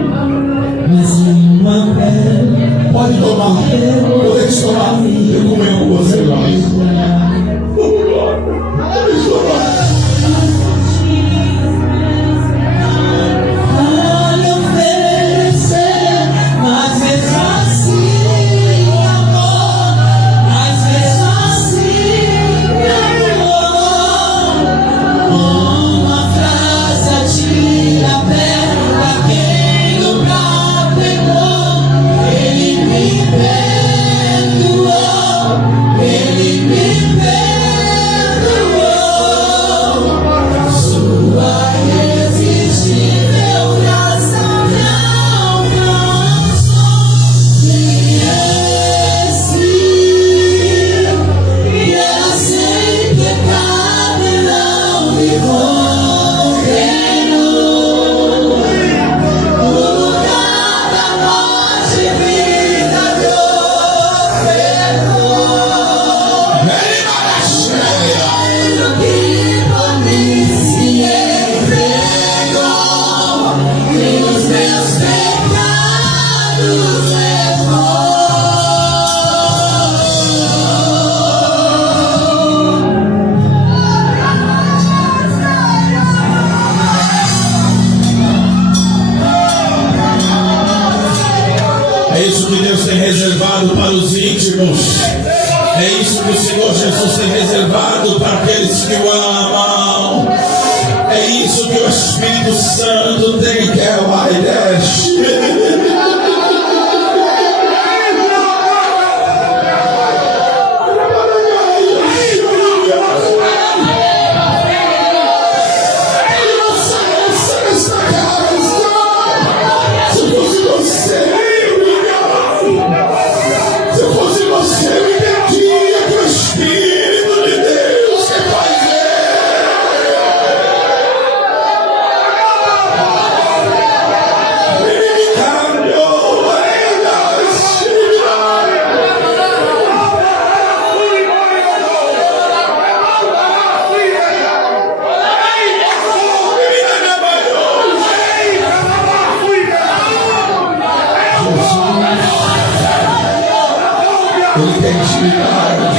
Pode tomar. Pode tomar. Eu comunhão com você, meu amigo. É isso que Deus tem reservado para os íntimos. É isso que o Senhor Jesus tem reservado para aqueles que o amam. É isso que o Espírito Santo tem que é o Aidesh. intimidade.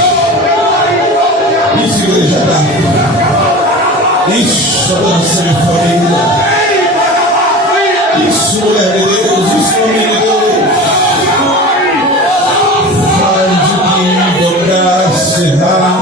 Isso, igreja da. Isso, adoração de família. Isso, mulher de Deus. Isso, homem de Deus. Vai de mim, dobrar-se, parar.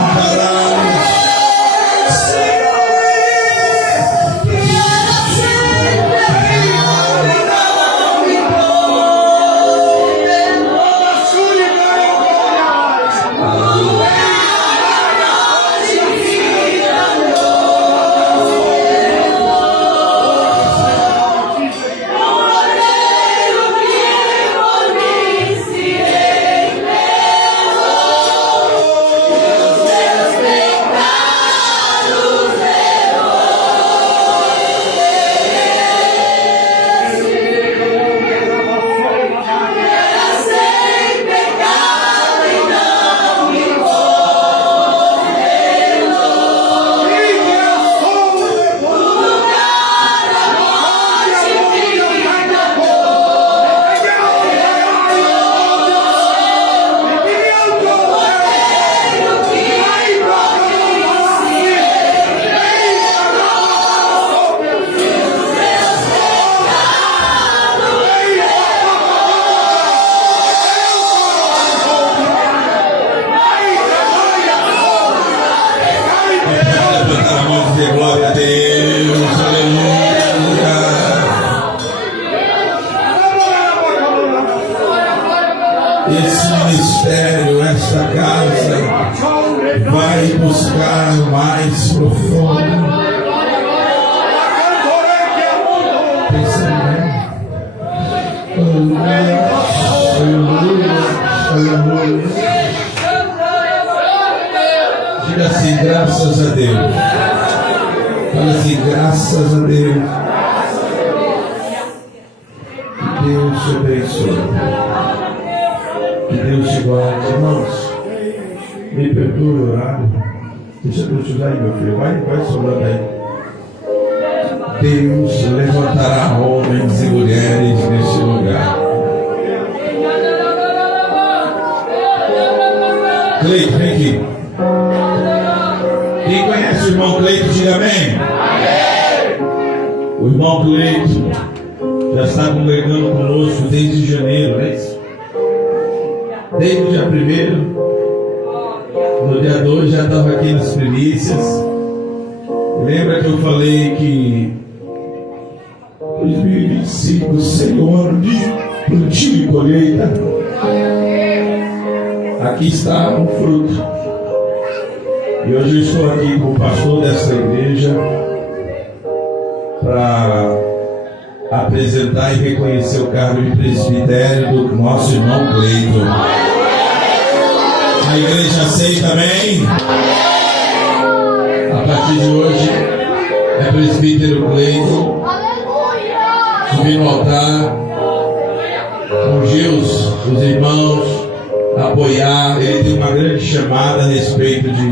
Glória a Deus, aleluia. Esse ministério, esta casa, vai buscar mais profundo. Aleluia, aleluia. Diga assim, graças a Deus. Fala assim, graças a Deus. Que Deus te abençoe. Que Deus te guarde. Irmãos, me perdoe o horário. Deixa eu te usar aí, meu filho. Vai sobrando aí. Deus levantará homens e mulheres neste lugar. Cleito, vem aqui. Quem conhece o irmão Cleito, diga amém. O irmão Cleito já está congregando conosco desde janeiro, não é isso? Desde o dia 1º, no dia 2 já estava aqui nas primícias. Lembra que eu falei que 2025, Senhor, de plantio e colheita. Aqui está um fruto. E hoje eu estou aqui com o pastor desta igreja para apresentar e reconhecer o cargo de presbitério do nosso irmão Cleito. A igreja aceita, amém? A partir de hoje é presbítero Cleito. Subir no altar, ungir os irmãos, apoiar. Ele tem uma grande chamada a respeito de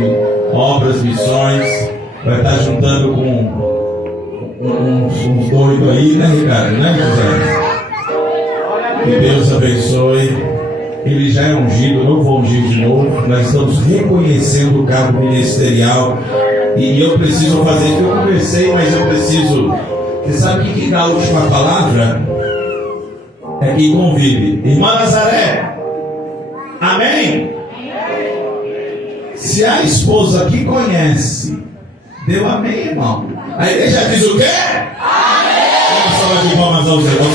obras, missões. Vai estar juntando com uns doidos aí, né, Ricardo? Né, José? Que Deus abençoe. Ele já é ungido, não vou ungir de novo. Nós estamos reconhecendo o cargo ministerial. E eu preciso fazer isso. Eu conversei, mas eu preciso. Você sabe que dá a última palavra? É quem convive. Irmã Nazaré. Amém? Se a esposa que conhece, deu amém, irmão. A igreja diz o quê? Amém! Uma salva de palmas ao Senhor.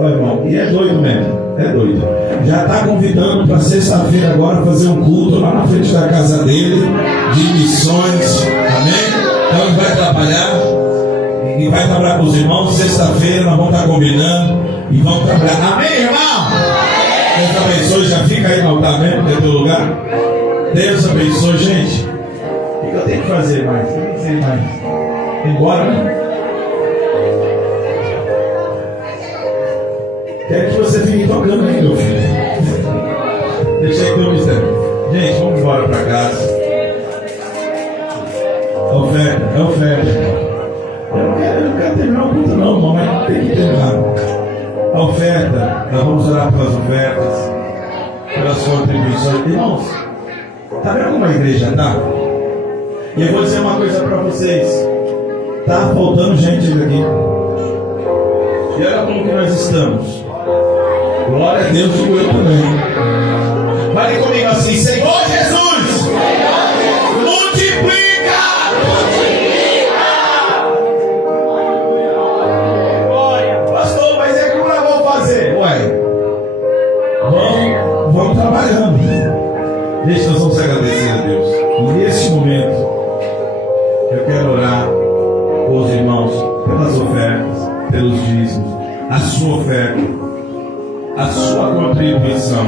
Olha, irmão, e é doido mesmo, é doido. Já está convidando para sexta-feira agora fazer um culto lá na frente da casa dele, de missões, amém? Então ele vai trabalhar e vai trabalhar com os irmãos. Sexta-feira nós vamos estar combinando e vamos trabalhar, amém, irmão? Deus abençoe, já fica aí no altar mesmo, que é teu lugar. Deus abençoe, gente. O que eu tenho que fazer mais? O que eu tenho que fazer mais? Embora, né? Quero que você fique tocando aí, meu filho. Deixa aí que eu mistério. Gente, vamos embora para casa. tem que terminar. A oferta, nós vamos orar pelas ofertas, pelas contribuições. Irmãos, está vendo como a igreja está? E eu vou dizer uma coisa para vocês. Está faltando gente aqui. E olha como que nós estamos. Glória a Deus, digo eu também. Fale comigo assim: Senhor Jesus, multiplica. Pastor, mas é como nós vamos fazer? Ué, vamos trabalhando. Deixa nós vamos agradecer a Deus. E nesse momento, eu quero orar com os irmãos pelas ofertas, pelos dízimos, a sua oferta, a sua contribuição,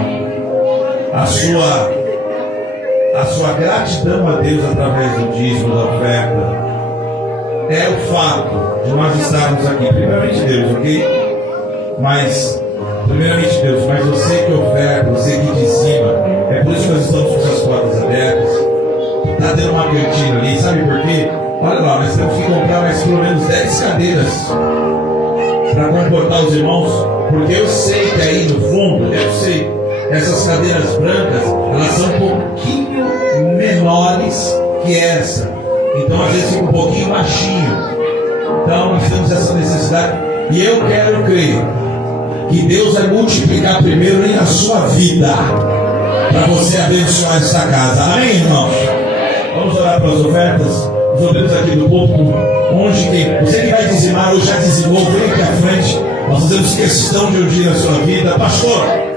a sua gratidão a Deus através do dízimo, da oferta. É o fato de nós estarmos aqui, primeiramente Deus, ok? Primeiramente Deus, mas você que oferta, você que dizima, é por isso que nós estamos com as portas abertas. Está tendo uma cantina ali, sabe por quê? Olha lá, nós temos que comprar mais pelo menos 10 cadeiras para comportar os irmãos, porque eu sei que aí no fundo, eu sei, essas cadeiras brancas, elas são um pouquinho menores que essa. Então às vezes fica um pouquinho baixinho. Então nós temos essa necessidade. E eu quero crer que Deus vai multiplicar primeiro na sua vida, para você abençoar essa casa. Amém, irmãos? Vamos orar pelas ofertas. Os obreiros aqui do púlpito, onde tem, você que vai dizimar ou já dizimou, vem aqui à frente. Nós fazemos questão de ungir a sua vida. Pastor,